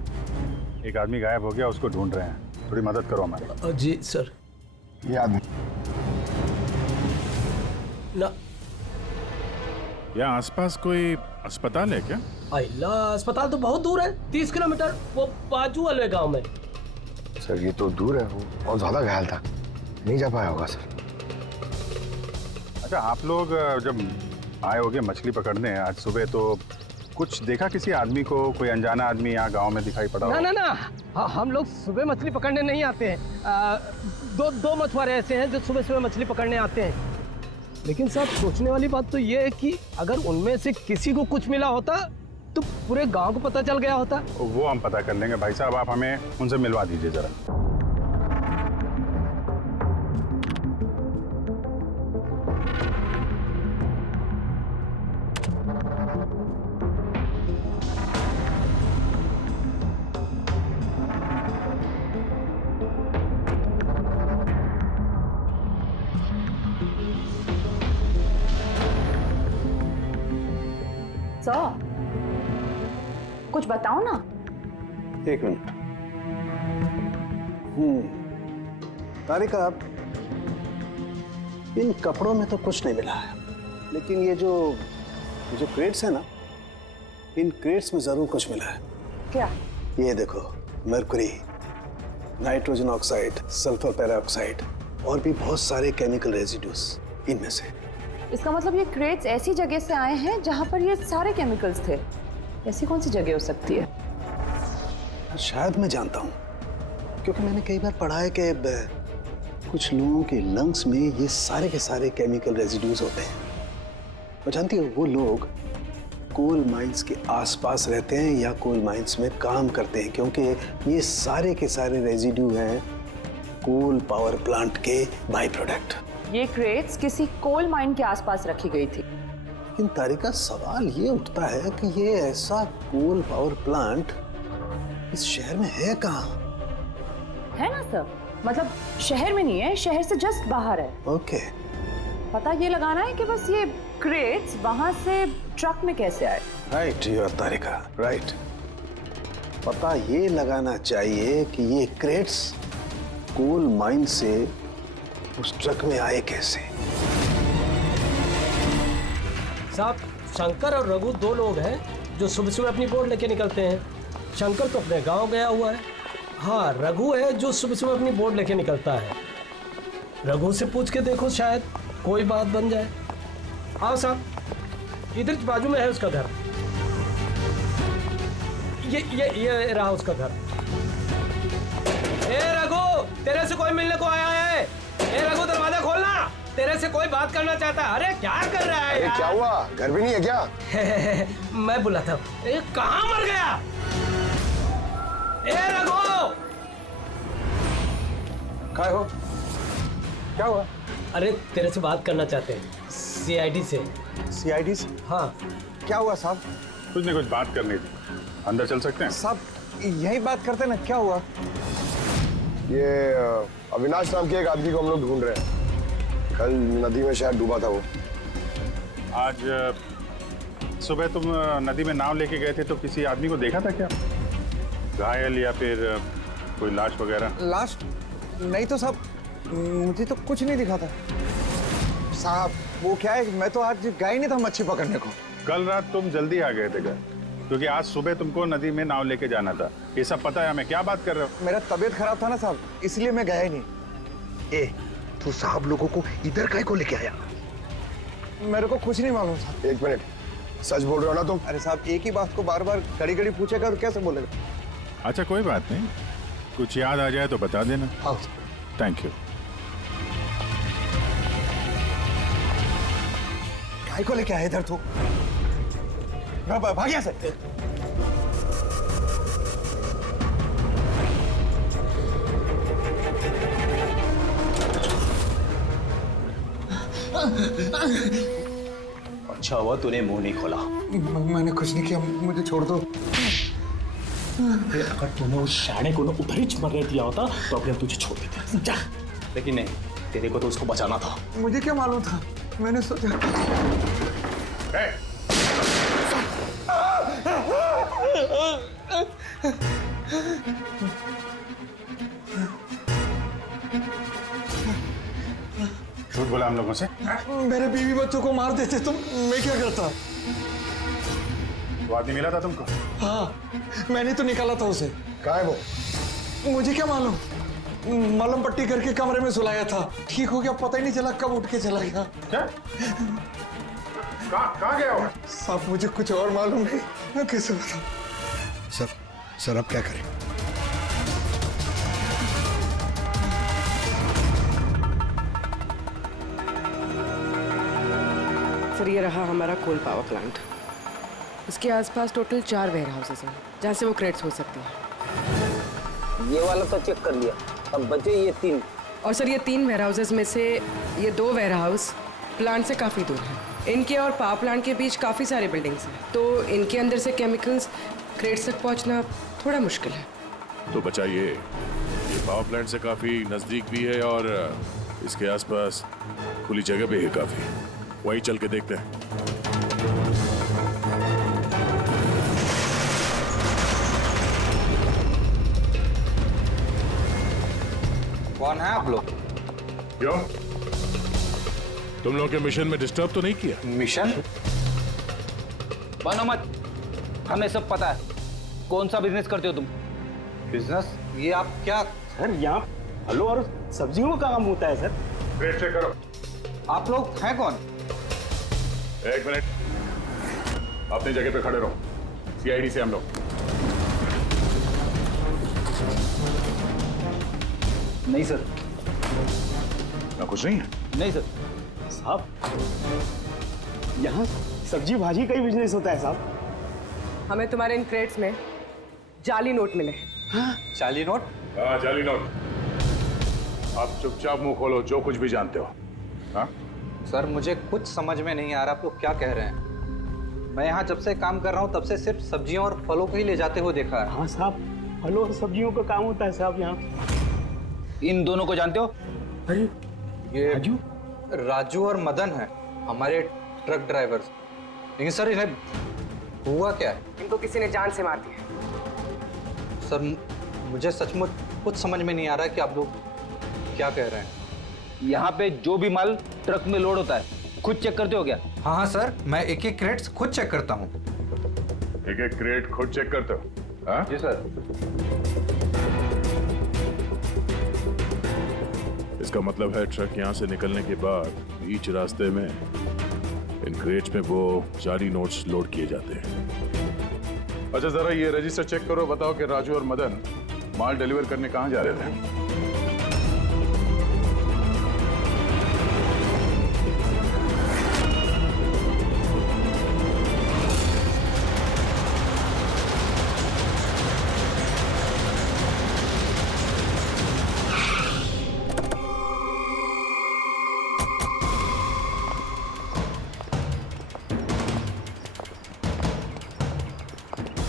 एक आदमी गायब हो गया, उसको ढूंढ रहे हैं, थोड़ी मदद करो हमारी। जी सर। ये आदमी ना, यहाँ आसपास कोई अस्पताल है क्या? अल्लाह, अस्पताल तो बहुत दूर है, 30 किलोमीटर, वो बाजू वाले गांव में। सर, ये तो दूर है, वो बहुत ज्यादा घायल था, नहीं जा पाया होगा सर। अच्छा, आप लोग जब आए होगे मछली पकड़ने आज सुबह, तो कुछ देखा किसी आदमी को? कोई अनजाना आदमी यहाँ गांव में दिखाई पड़ा? ना ना ना, हम लोग सुबह मछली पकड़ने नहीं आते हैं। दो मछुआरे ऐसे हैं जो सुबह सुबह मछली पकड़ने आते हैं। लेकिन साहब, सोचने वाली बात तो ये है कि अगर उनमें से किसी को कुछ मिला होता तो पूरे गांव को पता चल गया होता। वो हम पता कर लेंगे भाई साहब, आप हमें उनसे मिलवा दीजिए जरा। कुछ बताओ ना। एक मिनट। तारिका, इन कपड़ों में तो कुछ नहीं मिला है, लेकिन ये जो क्रेट्स है ना, इन क्रेट्स में जरूर कुछ मिला है। क्या? ये देखो, mercury, nitrogen oxide, sulphur peroxide और भी बहुत सारे केमिकल रेजिड्यूज इनमें से। इसका मतलब ये क्रेट्स ऐसी जगह से आए हैं जहां पर ये सारे केमिकल्स थे। ऐसी कौन सी जगह हो सकती है? शायद मैं जानता हूँ। क्योंकि मैंने कई बार पढ़ा है कि कुछ लोगों के लंग्स में ये सारे के सारे केमिकल रेजिड्यूज होते हैं। और जानती हो, वो लोग कोल माइंस के आसपास रहते हैं या कोल माइंस में काम करते हैं, क्योंकि ये सारे के सारे रेजिड्यू हैं कोल पावर प्लांट के बाई प्रोडक्ट। ये क्रेट्स किसी कोल माइन के आसपास रखी गई थी। लेकिन तारिका, सवाल ये उठता है कि ये ऐसा कोल पावर प्लांट इस शहर में है कहाँ? है ना सर, मतलब शहर में नहीं है, शहर से जस्ट बाहर है। ओके। पता ये लगाना है कि बस ये क्रेट्स वहां से ट्रक में कैसे आए। Right you Tarika, right. पता ये लगाना चाहिए कि ये क्रेट्स कोल माइन से उस ट्रक में आए कैसे। साहब, शंकर और रघु दो लोग हैं जो सुबह सुबह अपनी बोट लेके निकलते हैं। शंकर तो अपने गांव गया हुआ है। हाँ, रघु है जो सुबह सुबह अपनी बोट लेके निकलता है। रघु से पूछ के देखो, शायद कोई बात बन जाए। आओ साहब, इधर बाजू में है उसका घर। ये रहा उसका घर। ए रघु, तेरे से कोई मिलने को आया है। ए रघु, दरवाजा खोलना, तेरे से कोई बात करना चाहता है। अरे क्या कर रहा है यार? क्या हुआ, घर भी नहीं है क्या? मैं बुलाता हूँ। ए, कहाँ मर गया? ए रघु, क्या हो? क्या हुआ? अरे तेरे से बात करना चाहते हैं, सीआईडी से। सीआईडी से? हाँ। क्या हुआ साहब? कुछ नहीं, कुछ बात करनी थी। अंदर चल सकते हैं? साहब यही बात करते हैं ना, क्या हुआ? ये अविनाश नाम के एक आदमी को हम लोग ढूंढ रहे हैं। कल नदी में शायद डूबा था वो। आज सुबह तुम नदी में नाव लेके गए थे, तो किसी आदमी को देखा था क्या? घायल या फिर कोई लाश वगैरह? लाश नहीं तो साहब, मुझे तो कुछ नहीं दिखा था साहब। वो क्या है, मैं तो आज गया ही नहीं था मच्छी पकड़ने को। कल रात तुम जल्दी आ गए थे घर, क्योंकि आज सुबह तुमको नदी में नाव लेके जाना था। ये सब पता है हमें, क्या बात कर रहे हो? मेरा तबीयत खराब था ना साहब, इसलिए मैं गया ही नहीं। ए, तू साहब लोगों को इधर काहे को लेके आया? मेरे को कुछ नहीं मालूम साहब। एक मिनट, सच बोल रहे हो ना तुम? अरे साहब, एक ही बात को बार बार घड़ी घड़ी पूछेगा तो कैसे बोलेगा? अच्छा कोई बात नहीं, कुछ याद आ जाए तो बता देना। हाँ। Thank you. काहे को लेके आया इधर तू? भाग यहाँ से। अच्छा हुआ तूने मुंह नहीं खोला। मैंने कुछ नहीं किया, मुझे छोड़ दो। अगर तूने उस शाणे को उधर ही मरने दिया होता तो अभी हम तुझे छोड़ देते। जा। लेकिन नहीं, तेरे को तो उसको बचाना था। मुझे क्या मालूम था, मैंने सोचा। झूठ बोला हम लोगों से? मेरे बीवी बच्चों को मार देते तुम, मैं क्या करता? वो आदमी मिला था तुमको? हाँ, मैंने तो निकाला था उसे। कहाँ है वो? मुझे क्या मालूम, मलम पट्टी करके कमरे में सुलाया था, ठीक हो गया, पता ही नहीं चला कब उठ के चला गया। क्या? कहाँ गया वो? साहब मुझे कुछ और मालूम नहीं, मैं कैसे बताऊं? सर अब क्या करें? सर, ये रहा हमारा कोल पावर प्लांट। इसके आसपास टोटल 4 वेयर हाउसेस हैं जहाँ से वो क्रेट्स हो सकती हैं। ये वाला तो चेक कर लिया, अब बचे ये 3। और सर, ये 3 वेयर हाउसेस में से ये 2 वेयर हाउस प्लांट से काफ़ी दूर हैं। इनके और पावर प्लांट के बीच काफ़ी सारी बिल्डिंग्स हैं, तो इनके अंदर से केमिकल्स क्रेट्स तक पहुँचना थोड़ा मुश्किल है। तो बचाइए, ये पावर प्लांट से काफी नजदीक भी है और इसके आसपास खुली जगह भी है काफी। वहीं चल के देखते हैं। कौन है आप लोग? क्यों? तुम लोग के मिशन में डिस्टर्ब तो नहीं किया? मिशन? बनो मत, हमें सब पता है। कौन सा बिजनेस करते हो तुम? बिजनेस? ये आप क्या? सर यहाँ फलों और सब्जियों का काम होता है सर। वेट चेक करो। आप लोग हैं कौन? एक मिनट, अपनी जगह पे खड़े रहो। सीआईडी से हम लोग। नहीं सर। ना कुछ नहीं है? नहीं सर। साहब, यहाँ सब्जी भाजी का ही बिजनेस होता है साहब। हमें तुम्हारे इन क्रेट्स में जाली नोट मिले। जाली नोट? हाँ, जाली नोट। आप चुपचाप मुंह खोलो, जो कुछ भी जानते हो। हाँ? सर मुझे कुछ समझ में नहीं आ रहा आप लोग क्या कह रहे हैं। मैं यहाँ जब से काम कर रहा हूँ तब से सिर्फ सब्जियों और फलों को ही ले जाते हुए देखा है। हाँ साहब, फलों और सब्जियों का काम होता है साहब यहाँ। इन दोनों को जानते हो? ये राजू और मदन है, हमारे ट्रक ड्राइवर्स। लेकिन सर इन्हें हुआ क्या है? इनको किसी ने जान से मार दिया। सर मुझे सचमुच कुछ समझ में नहीं आ रहा है कि आप लोग क्या कह रहे हैं। यहाँ पे जो भी माल ट्रक में लोड होता है खुद चेक करते हो क्या? हाँ सर, मैं एक एक क्रेट खुद चेक करता हूँ। एक एक क्रेट खुद चेक करते हो? हाँ? जी सर। इसका मतलब है ट्रक यहाँ से निकलने के बाद बीच रास्ते में इन क्रेट्स में वो जाली नोट्स लोड किए जाते हैं। अच्छा, जरा ये रजिस्टर चेक करो, बताओ कि राजू और मदन माल डिलीवर करने कहाँ जा रहे थे?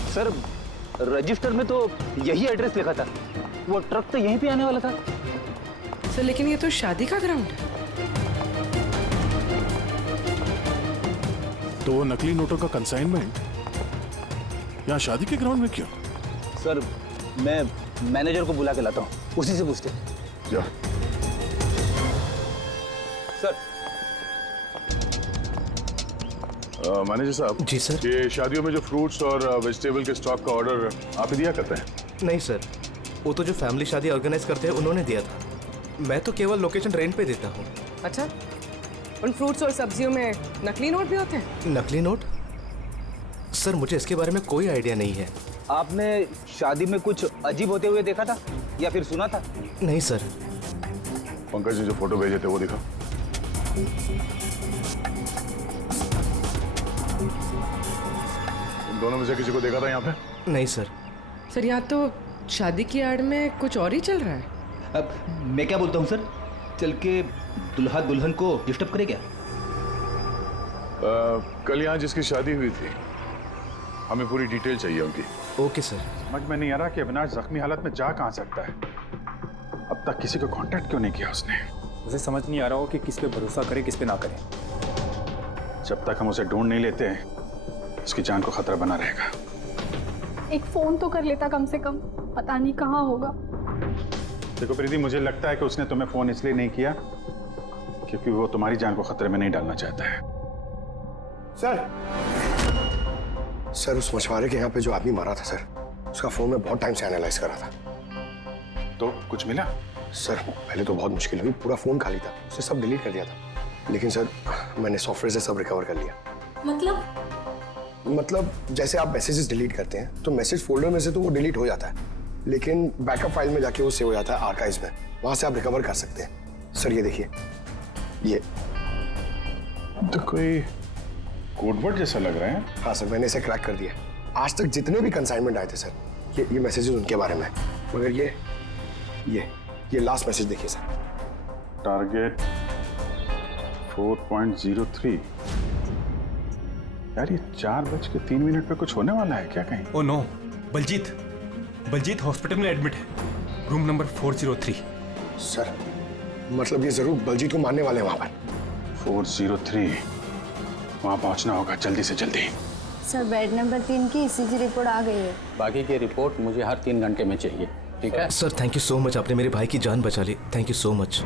सर, रजिस्टर में तो यही एड्रेस लिखा था। वो ट्रक तो यहीं पे आने वाला था। सर लेकिन ये तो शादी का ग्राउंड है। तो वो नकली नोटों का कंसाइनमेंट यहाँ शादी के ग्राउंड में क्यों? सर मैं मैनेजर को बुला के लाता हूँ, उसी से पूछते। जा। सर। मैनेजर साहब। जी सर। ये शादियों में जो फ्रूट्स और वेजिटेबल के स्टॉक का ऑर्डर आप ही दिया करते हैं? नहीं सर, वो तो जो फैमिली शादी ऑर्गेनाइज करते हैं उन्होंने दिया था। मैं तो केवल लोकेशन रेंट पे देता हूँ। अच्छा, उन फ्रूट्स और सब्जियों में नकली नोट भी होते हैं? नकली नोट? सर मुझे इसके बारे में कोई आइडिया नहीं है। आपने शादी में कुछ अजीब होते हुए देखा था या फिर सुना था? नहीं सर। पंकज ने जो फोटो भेजे थे वो दिखा। इन दोनों में से किसी को देखा था यहाँ पे? नहीं सर। सर यहाँ तो शादी की आड़ में कुछ और ही चल रहा है। अब मैं क्या बोलता हूँ सर, चल के दुल्हा दुल्हन को डिस्टर्ब करे क्या? कल यहाँ जिसकी शादी हुई थी, हमें पूरी डिटेल चाहिए उनकी। Okay sir. समझ में नहीं आ रहा कि अविनाश जख्मी हालत में जा कहाँ सकता है। अब तक किसी को कांटेक्ट क्यों नहीं किया उसने? मुझे समझ नहीं आ रहा हो कि किस पे भरोसा करे, किस पे ना करे। जब तक हम उसे ढूंढ नहीं लेते उसकी जान को खतरा बना रहेगा। एक फोन तो कर लेता कम से कम, पता नहीं कहाँ होगा। देखो प्रीति, मुझे लगता है कि उसने तुम्हें फोन इसलिए नहीं किया क्योंकि वो तुम्हारी जान को खतरे में नहीं डालना चाहता है। सर उस मछुआरे के यहाँ पे जो आदमी मारा था सर, उसका फोन में बहुत टाइम से एनालाइज करा था। तो कुछ मिला? सर पहले तो बहुत मुश्किल हुई, पूरा फोन खाली था, उसे सब डिलीट कर दिया था। लेकिन सर मैंने सॉफ्टवेयर से सब रिकवर कर लिया। मतलब जैसे आप मैसेजेस डिलीट करते हैं तो मैसेज फोल्डर में से तो वो डिलीट हो जाता है, लेकिन बैकअप फाइल में जाके वो सेव हो जाता है आर्काइव्स में, वहां से आप रिकवर कर सकते हैं। सर ये देखिए, ये तो कोई कोडवर्ड जैसा लग रहा है। हाँ सर, मैंने इसे क्रैक कर दिया। आज तक जितने भी कंसाइनमेंट आए थे सर, ये मैसेजेस उनके बारे में है। मगर ये लास्ट मैसेज देखिए सर। टारगेट 4.03। यार ये 4:03 पे कुछ होने वाला है क्या कहीं? ओ नो, बलजीत हॉस्पिटल में एडमिट है, रूम नंबर 403। सर मतलब ये जरूर बलजीत को मारने वाले हैं वहां पर। 403, वहां पहुंचना होगा जल्दी से जल्दी। सर बेड नंबर 3 की ईसीजी रिपोर्ट आ गई है। बाकी की रिपोर्ट मुझे हर 3 घंटे में चाहिए, ठीक है? Sir thank you so much, आपने मेरे भाई की जान बचा ली। Thank you so much.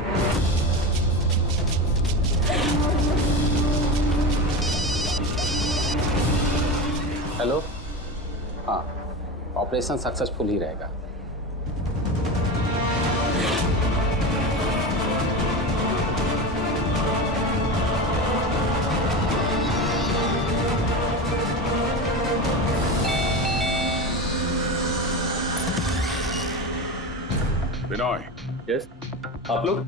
Hello, हाँ, ऑपरेशन सक्सेसफुल ही रहेगा। बिनॉय, यस, आप लोग?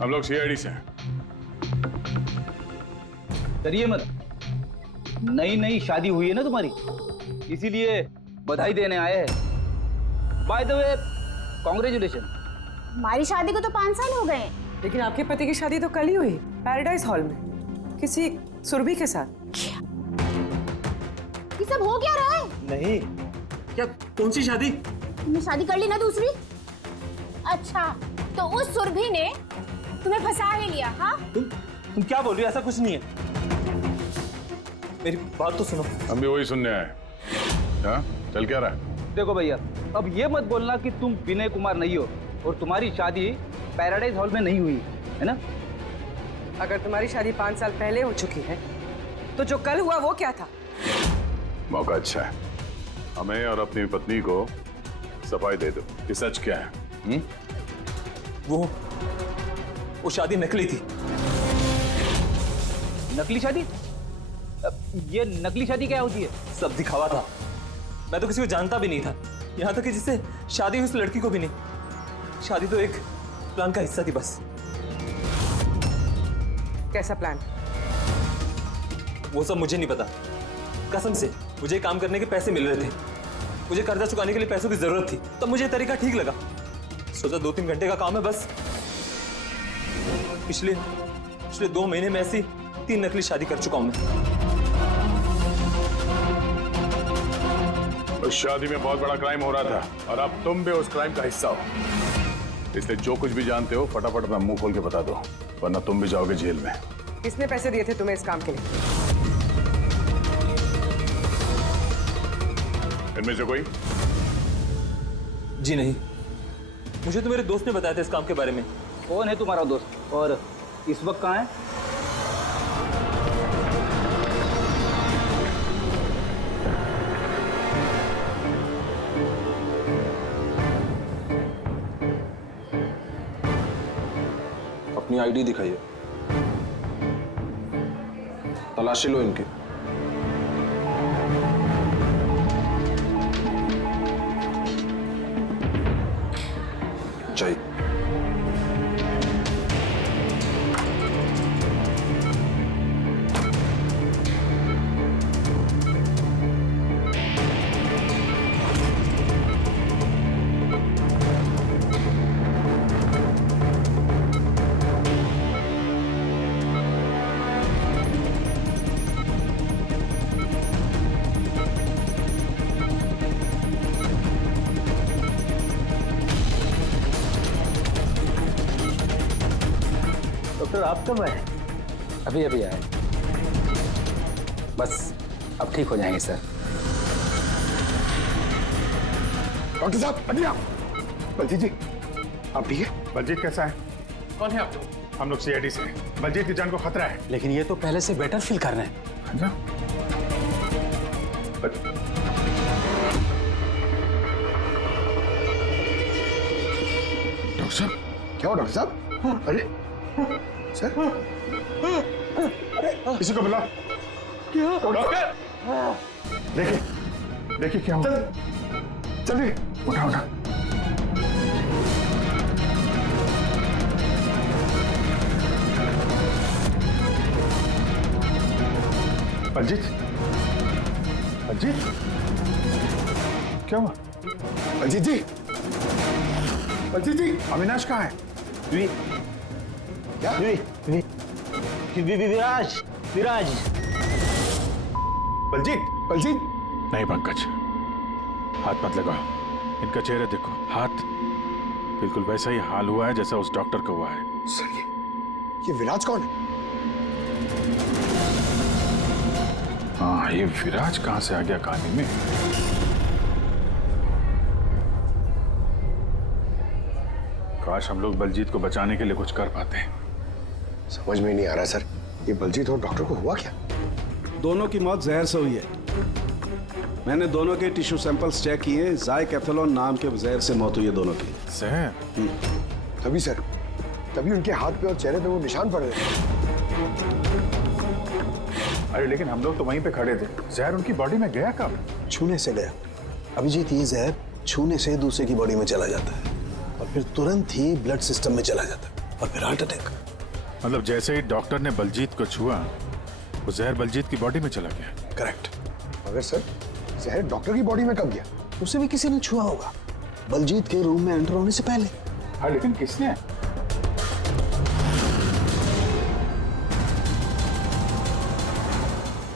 हम लोग सीआईडी से हैं। डरिए मत, नई नई शादी हुई है ना तुम्हारी, इसीलिए बधाई देने आए हैं। By the way, congratulation. हमारी शादी को तो 5 साल हो गए। लेकिन आपके पति की शादी तो कल ही हुई, पैराडाइज हॉल में, किसी सुरभि के साथ। ये सब हो क्या रहा है? नहीं, क्या कौन सी शादी? तुमने शादी कर ली ना दूसरी? अच्छा, तो उस सुरभि ने तुम्हें फंसा ही लिया? हाँ, तुम क्या बोल रही हो? ऐसा कुछ नहीं है। मेरी बात तो सुनो। हम भी वही सुनने आए। हाँ, चल क्या रहा है? देखो भैया, अब ये मत बोलना कि तुम विनय कुमार नहीं हो और तुम्हारी शादी पैराडाइज हॉल में नहीं हुई है ना? अगर तुम्हारी शादी 5 साल पहले हो चुकी है तो जो कल हुआ वो क्या था? मौका अच्छा है, हमें और अपनी पत्नी को सफाई दे दो कि सच क्या है। वो शादी नकली थी। नकली शादी? ये नकली शादी क्या होती है? सब दिखावा था। मैं तो किसी को जानता भी नहीं था, यहाँ तक कि जिससे शादी हुई उस लड़की को भी नहीं। शादी तो एक प्लान का हिस्सा थी बस। कैसा प्लान? वो सब मुझे नहीं पता, कसम से। मुझे काम करने के पैसे मिल रहे थे, मुझे कर्जा चुकाने के लिए पैसों की जरूरत थी, तब मुझे तरीका ठीक लगा। सोचा 2-3 घंटे का काम है बस। पिछले 2 महीने में ऐसी 3 नकली शादी कर चुका हूं मैं। उस शादी में बहुत बड़ा क्राइम हो रहा था और अब तुम भी उस क्राइम का हिस्सा हो, इसलिए जो कुछ भी जानते हो फटाफट अपना मुंह खोल के बता दो, वरना तुम भी जाओगे जेल में। किसने पैसे दिए थे तुम्हें इस काम के लिए? इनमें से कोई? जी नहीं, मुझे तो मेरे दोस्त ने बताया था इस काम के बारे में। कौन है तुम्हारा दोस्त और इस वक्त कहाँ है? अपनी आईडी दिखाइए, तलाशी लो इनकी। चाहिए। डॉक्टर आप कब आए? अभी अभी आए, बस अब ठीक हो जाएंगे सर। डॉक्टर साहब, अभी आप। बलजीत जी, आप ठीक है? बलजीत कैसा है? कौन है आप लोग? हम लोग सीआईडी से हैं। बलजीत की जान को खतरा है। लेकिन ये तो पहले से बेटर फील कर रहे हैं। डॉक्टर साहब, क्या हो डॉक्टर साहब? अरे सर, किसी को बुलाओ। क्या? डॉक्टर, देखिए क्या हुआ। चलिए, उठा। बलजीत, क्या हुआ? बलजीत जी, अविनाश कहाँ है? क्या? विराज। बलजीत नहीं पंकज, हाथ मत लगाओ। इनका चेहरा देखो, हाथ बिल्कुल वैसा ही हाल हुआ है जैसा उस डॉक्टर का हुआ है। सर, ये विराज कौन है? हाँ, ये विराज कहाँ से आ गया कहानी में? काश हम लोग बलजीत को बचाने के लिए कुछ कर पाते हैं। समझ में नहीं आ रहा सर, ये बलजीत और डॉक्टर को हुआ क्या? दोनों की मौत जहर से हुई है। मैंने दोनों के टिश्यू सैंपल्स चेक किए, ज़ाइकैथेलॉन नाम के जहर से मौत हुई है दोनों की। जहर? तभी सर, तभी उनके हाथ पे और चेहरे पे वो निशान पड़ रहे थे। अरे लेकिन हम लोग तो वहीं पे खड़े थे, जहर उनकी बॉडी में गया कब? छूने से गया। अभिजीत, ये जहर छूने से दूसरे की बॉडी में चला जाता है। और फिर तुरंत ही ब्लड सिस्टम में चला जाता और फिर हार्ट अटैक। मतलब जैसे ही डॉक्टर ने बलजीत को छुआ, वो जहर बलजीत की बॉडी में चला गया। करेक्ट। मगर सर, जहर डॉक्टर की बॉडी में कब गया? उसे भी किसी ने छुआ होगा, बलजीत के रूम में एंटर होने से पहले। हाँ, लेकिन किसने?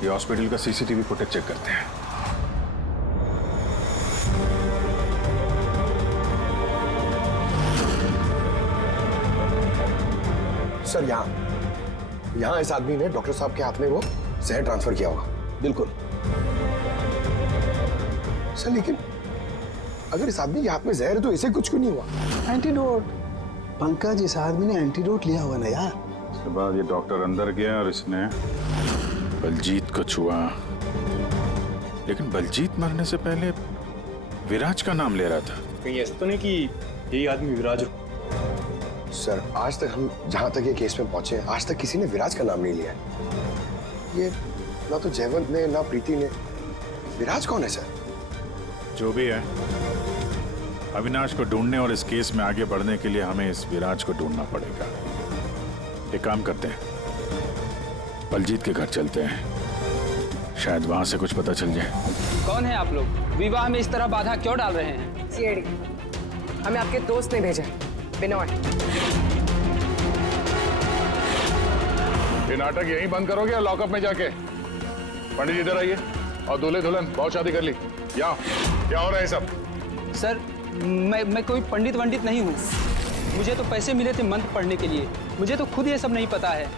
ये हॉस्पिटल का सीसीटीवी फुटेज चेक करते हैं। सर, यहाँ इस आदमी ने डॉक्टर साहब के हाथ में वो जहर ट्रांसफर किया होगा। बिल्कुल। सर, लेकिन अगर इस आदमी के हाथ में जहर है तो इसे कुछ क्यों नहीं हुआ? एंटीडोट। पंकज, इस आदमी ने एंटीडोट लिया हुआ ना यार। उसके बाद ये डॉक्टर अंदर गया और इसने बलजीत को छुआ। लेकिन बलजीत मरने से पहले विराज का नाम ले रहा था। कहीं ऐसा तो नहीं कि यही आदमी विराज हो? सर, आज तक हम जहां तक ये केस में पहुंचे, आज तक किसी ने विराज का नाम नहीं लिया। ये ना तो जयवंत ने ना प्रीति ने। विराज कौन है सर? जो भी है, अविनाश को ढूंढने और इस केस में आगे बढ़ने के लिए हमें इस विराज को ढूंढना पड़ेगा। एक काम करते हैं, बलजीत के घर चलते हैं, शायद वहां से कुछ पता चल जाए। कौन है आप लोग? विवाह में इस तरह बाधा क्यों डाल रहे हैं? सीआईडी, हमें आपके दोस्त ने भेजा। बिनोय, ये नाटक यहीं बंद करोगे या लॉकअप में जाके? पंडित इधर आइए और दूल्हे दुल्हन बहुत शादी कर ली। क्या हो रहा है सब? सर, मैं कोई पंडित वंडित नहीं हूँ। मुझे तो पैसे मिले थे मंत्र पढ़ने के लिए। मुझे तो खुद ये सब नहीं पता है।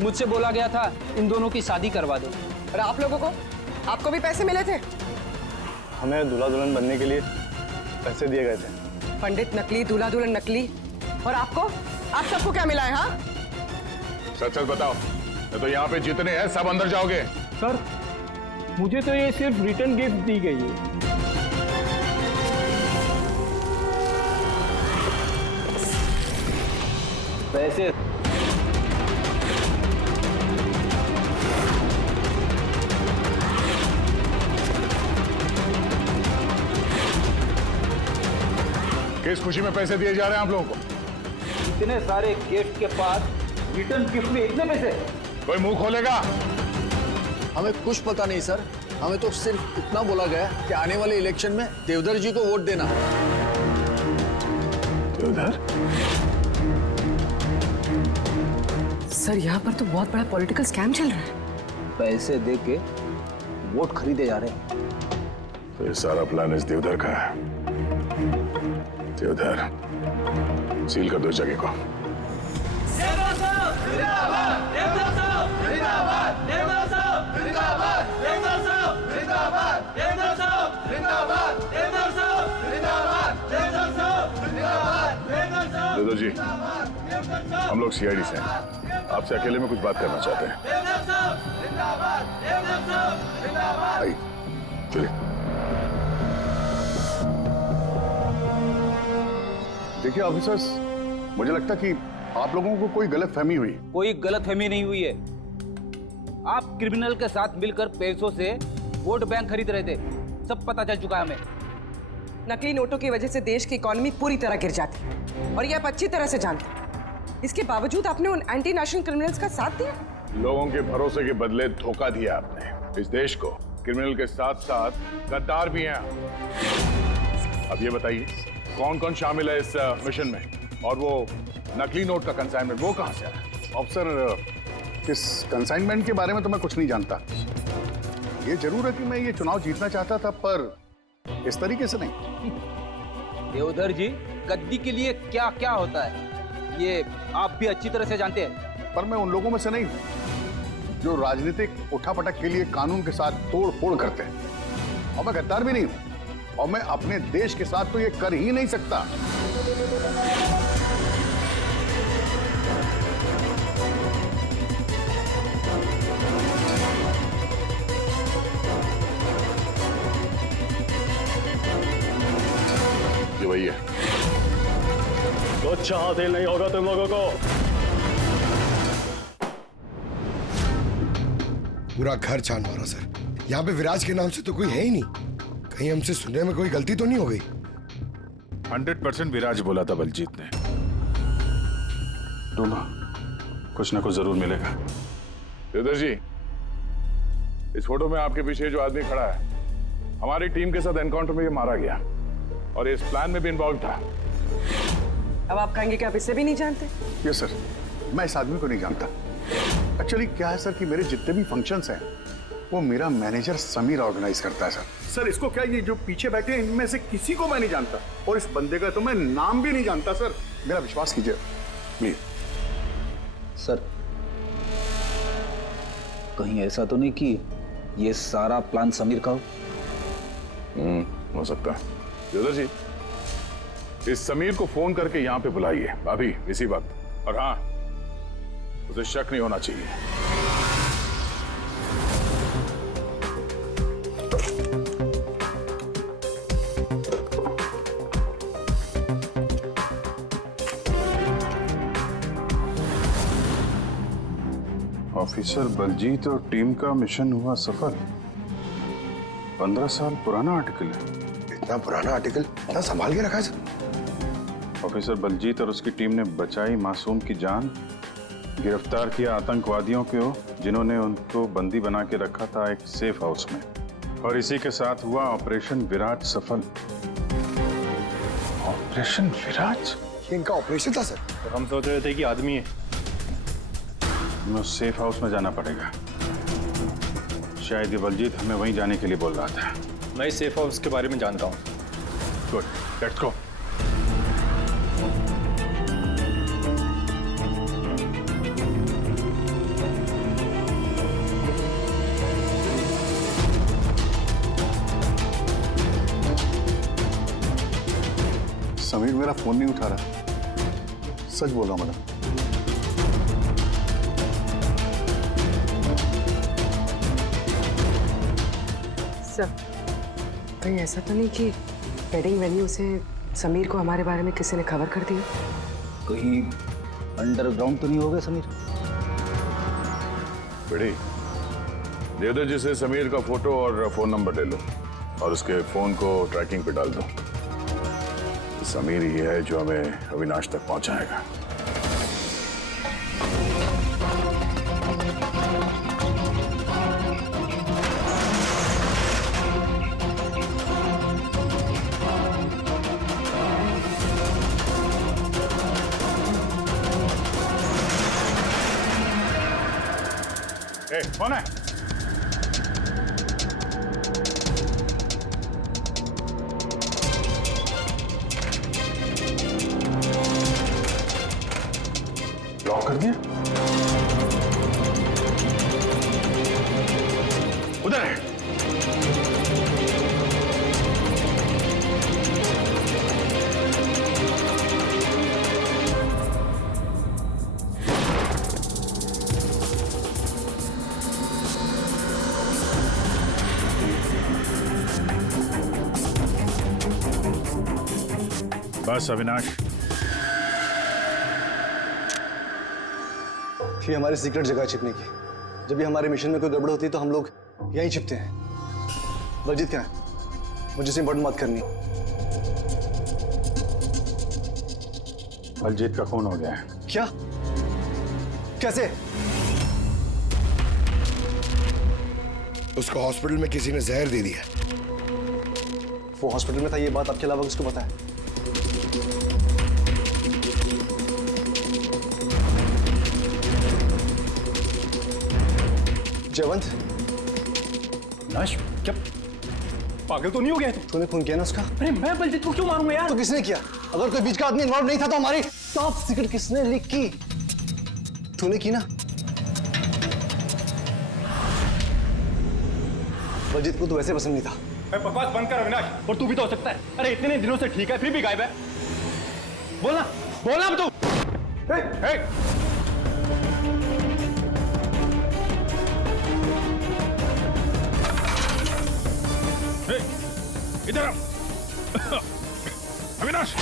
मुझसे बोला गया था इन दोनों की शादी करवा दो। और आप लोगों को? आपको भी पैसे मिले थे? हमें दूल्हा दुल्हन बनने के लिए पैसे दिए गए थे। पंडित नकली, दूल्हा दुल्हन नकली। और आपको? आप सबको क्या मिला है? हाँ, सच सच बताओ, तो यहाँ पे जितने हैं सब अंदर जाओगे? सर, मुझे तो ये सिर्फ रिटर्न गिफ्ट दी गई है। पैसे किस खुशी में पैसे दिए जा रहे हैं आप लोगों को? इतने सारे गिफ्ट के पास रिटर्न गिफ्ट में इतने पैसे? कोई मुंह खोलेगा? हमें कुछ पता नहीं सर, हमें तो सिर्फ इतना बोला गया कि आने वाले इलेक्शन में देवधर जी को वोट देना। देवधर? सर, यहाँ पर तो बहुत बड़ा पॉलिटिकल स्कैम चल रहा है। पैसे दे के वोट खरीदे जा रहे हैं। तो ये सारा प्लान इस देवधर का है। देवधर, सील कर दो इस जगह को। देवधर जी, हम लोग सीआईडी से हैं, आपसे अकेले में कुछ बात करना चाहते हैं। आइए, चलिए। देखिए ऑफिसर्स, मुझे लगता कि आप लोगों को कोई गलतफहमी हुई। कोई गलतफहमी नहीं हुई है। आप क्रिमिनल के साथ मिलकर पैसों से वोट बैंक खरीद रहे थे, सब पता चल चुका है हमें। नकली नोटों की वजह से देश की इकोनॉमी पूरी तरह गिर जाती है और ये आप अच्छी तरह से जानते हैं। इसके बावजूद आपने उन एंटी नेशनल क्रिमिनल्स का साथ दिया। लोगों के भरोसे के बदले धोखा दिया आपने इस देश को। क्रिमिनल के साथ साथ गद्दार भी हैं। अब ये बताइए, कौन कौन शामिल है इस मिशन में? और वो नकली नोट का कंसाइनमेंट वो कहां से आया? ऑफिसर, इस कंसाइनमेंट के बारे में तो मैं कुछ नहीं जानता। ये जरूर है कि मैं ये चुनाव जीतना चाहता था, पर इस तरीके से नहीं। देवधर जी, गद्दी के लिए क्या क्या होता है ये आप भी अच्छी तरह से जानते हैं। पर मैं उन लोगों में से नहीं हूं जो राजनीतिक उठापटक के लिए कानून के साथ तोड़ फोड़ करते हैं। और मैं गद्दार भी नहीं हूं, और मैं अपने देश के साथ तो ये कर ही नहीं सकता। ये वही है। कुछ हासिल नहीं होगा तुम लोगों को। पूरा घर छान मारा सर। यहाँ पे विराज के नाम से तो कोई है ही नहीं। कहीं हमसे सुनने में कोई गलती तो नहीं हो गई? 100% विराज बोला था बलजीत ने। ढूंढो, कुछ ना कुछ जरूर मिलेगा। देवदर जी, इस फोटो में आपके पीछे जो आदमी खड़ा है, हमारी टीम के साथ एनकाउंटर में ये मारा गया और इस प्लान में भी इन्वॉल्व था। अब आप कहेंगे कि आप इसे भी नहीं जानते? यस सर, मैं इस आदमी को नहीं जानता। एक्चुअली क्या है सर कि मेरे जितने भी फंक्शंस हैं वो मेरा मैनेजर समीर ऑर्गेनाइज करता है सर। सर इसको क्या, ये जो पीछे बैठे हैं इनमें से किसी को मैं नहीं जानता, और इस बंदे का तो मैं नाम भी नहीं जानता सर। मेरा विश्वास कीजिए प्लीज। सर कहीं ऐसा तो नहीं कि ये सारा प्लान समीर का हो? हो सकता है। देवदर जी, इस समीर को फोन करके यहाँ पे बुलाइए अभी इसी वक्त, और हाँ, उसे शक नहीं होना चाहिए। ऑफिसर बलजीत और टीम का मिशन हुआ सफल। 15 साल पुराना आर्टिकल है। इतना पुराना आर्टिकल इतना संभाल के रखा है सर? ऑफिसर बलजीत और उसकी टीम ने बचाई मासूम की जान, गिरफ्तार किया आतंकवादियों को जिन्होंने उनको बंदी बना के रखा था एक सेफ हाउस में, और इसी के साथ हुआ ऑपरेशन विराट सफल। ऑपरेशन विराट? ये इनका ऑपरेशन था सर? तो हम सोच रहे थे कि आदमी है। हमें उस सेफ हाउस में जाना पड़ेगा। शायद ये बलजीत हमें वहीं जाने के लिए बोल रहा था। मैं इस सेफ हाउस के बारे में जानता हूँ। Good, let's go. समीर मेरा फोन नहीं उठा रहा, सच बोल रहा हूं मैडम। सर, कहीं ऐसा तो नहीं कि वेडिंग वेन्यू से समीर को हमारे बारे में किसी ने खबर कर दी? कहीं अंडरग्राउंड तो नहीं हो गया समीर? बेटी, देवदर जी से समीर का फोटो और फोन नंबर ले लो और उसके फोन को ट्रैकिंग पे डाल दो। समीर ही है जो हमें अविनाश तक पहुंचाएगा। कौन है? लॉक कर दिया? उधर है। बस अविनाश, ये हमारी सीक्रेट जगह छिपने की। जब भी हमारे मिशन में कोई गड़बड़ होती है तो हम लोग यहीं छिपते हैं। बलजीत कहाँ है? मुझे से इम्पोर्टेंट बात करनी। बलजीत का खून हो गया है। क्या? कैसे? उसको हॉस्पिटल में किसी ने जहर दे दिया। वो हॉस्पिटल में था, ये बात आपके अलावा किसको पता है? जयवंत, नाश, क्या पागल तो नहीं हो गया तू? तूने खून किया ना उसका? अरे मैं बलजीत को क्यों मारूंगा यार? तो किसने किया? अगर कोई बीच का आदमी इन्वॉल्व नहीं था तो हमारी टॉप सीक्रेट किसने लीक की? तूने की ना? बलजीत को तो वैसे पसंद नहीं था। बकवास बंद कर अविनाश, और तू भी तो हो सकता है। अरे इतने दिनों से ठीक है, फिर भी गायब है। बोलना बोलना अब तू। इधर आओ। अविनाश,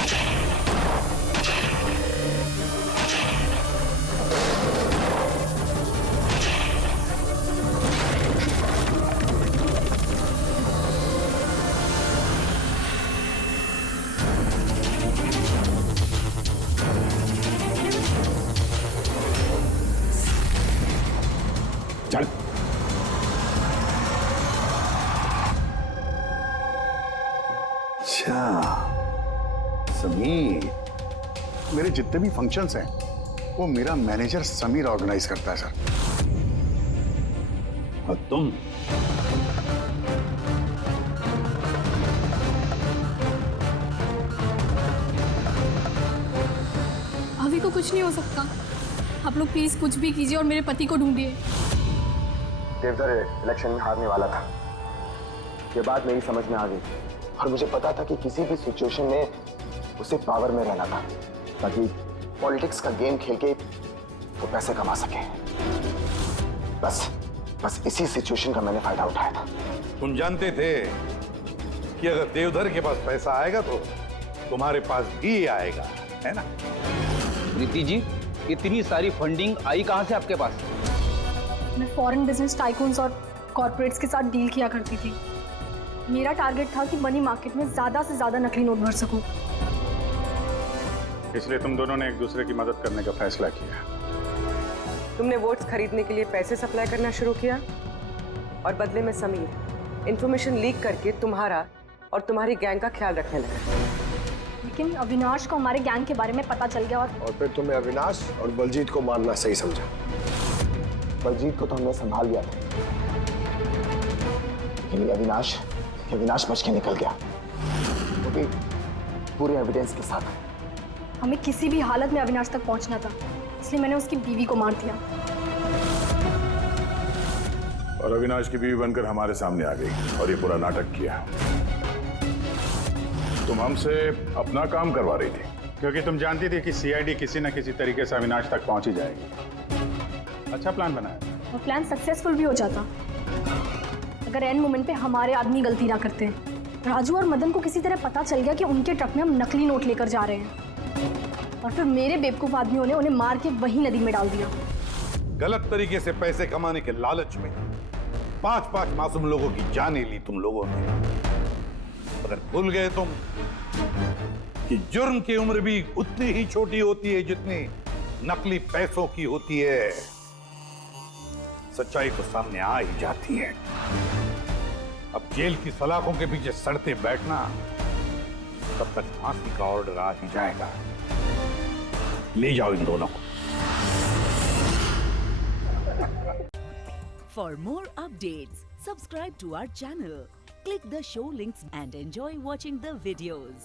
समीर, मेरे जितने भी फंक्शंस हैं वो मेरा मैनेजर समीर ऑर्गेनाइज करता है सर। और तुम अभी को कुछ नहीं हो सकता। आप लोग प्लीज कुछ भी कीजिए और मेरे पति को ढूंढिए। देवधर इलेक्शन में हारने वाला था, ये बात मेरी समझ में आ गई और मुझे पता था कि किसी भी सिचुएशन में उसे पावर में रहना था ताकि पॉलिटिक्स का गेम खेल के वो पैसे कमा सके। बस इसी सिचुएशन का मैंने फायदा उठाया था। तुम जानते थे कि अगर देवधर के पास पैसा आएगा तो तुम्हारे पास भी आएगा, है ना? प्रीति जी, इतनी सारी फंडिंग आई कहां से आपके पास? मैं फॉरेन बिजनेस टाइकून्स और कॉर्पोरेट्स के साथ डील किया करती थी। मेरा टारगेट था कि मनी मार्केट में ज्यादा से ज्यादा नकली नोट भर सकूं। इसलिए तुम दोनों ने एक दूसरे की मदद करने का फैसला किया। तुमने वोट्स खरीदने के लिए पैसे सप्लाई करना शुरू किया और बदले में समीर इंफॉर्मेशन लीक करके तुम्हारा और तुम्हारी गैंग का ख्याल रखने लगा। लेकिन अविनाश को हमारे गैंग के बारे में पता चल गया और फिर तुमने अविनाश और बलजीत को मारना सही समझा। बलजीत को तो हमने संभाल लिया था, लेकिन अविनाश बच के निकल गया, वो भी पूरे एविडेंस के साथ। हमें किसी भी हालत में अविनाश तक पहुंचना था, इसलिए मैंने उसकी बीवी को मार दिया। और अविनाश की बीवी बनकर हमारे सामने आ गई और ये पूरा नाटक किया। तुम हमसे अपना काम करवा रही थी क्योंकि तुम जानती थी कि सीआईडी किसी न किसी तरीके से अविनाश तक पहुंच ही जाएगी। अच्छा प्लान बनाया। और प्लान सक्सेसफुल भी हो जाता अगर एंड मोमेंट पे हमारे आदमी गलती ना करते। राजू और मदन को किसी तरह पता चल गया कि उनके ट्रक में हम नकली नोट लेकर जा रहे हैं और फिर मेरे बेवकूफ आदमियों ने उन्हें मार के वही नदी में डाल दिया। गलत तरीके से पैसे कमाने के लालच में 5-5 मासूम लोगों की जानें ली तुम लोगों ने। अगर भूल गए तुम कि जुर्म की उम्र भी उतनी ही छोटी होती है जितनी नकली पैसों की होती है। सच्चाई तो सामने आ ही जाती है। अब जेल की सलाखों के पीछे सड़ते बैठना, तब तक फांसी का ऑर्डर आ ही जाएगा। ले जाओ इन दोनों को। For more updates, subscribe to our channel, click the show links and enjoy watching the videos.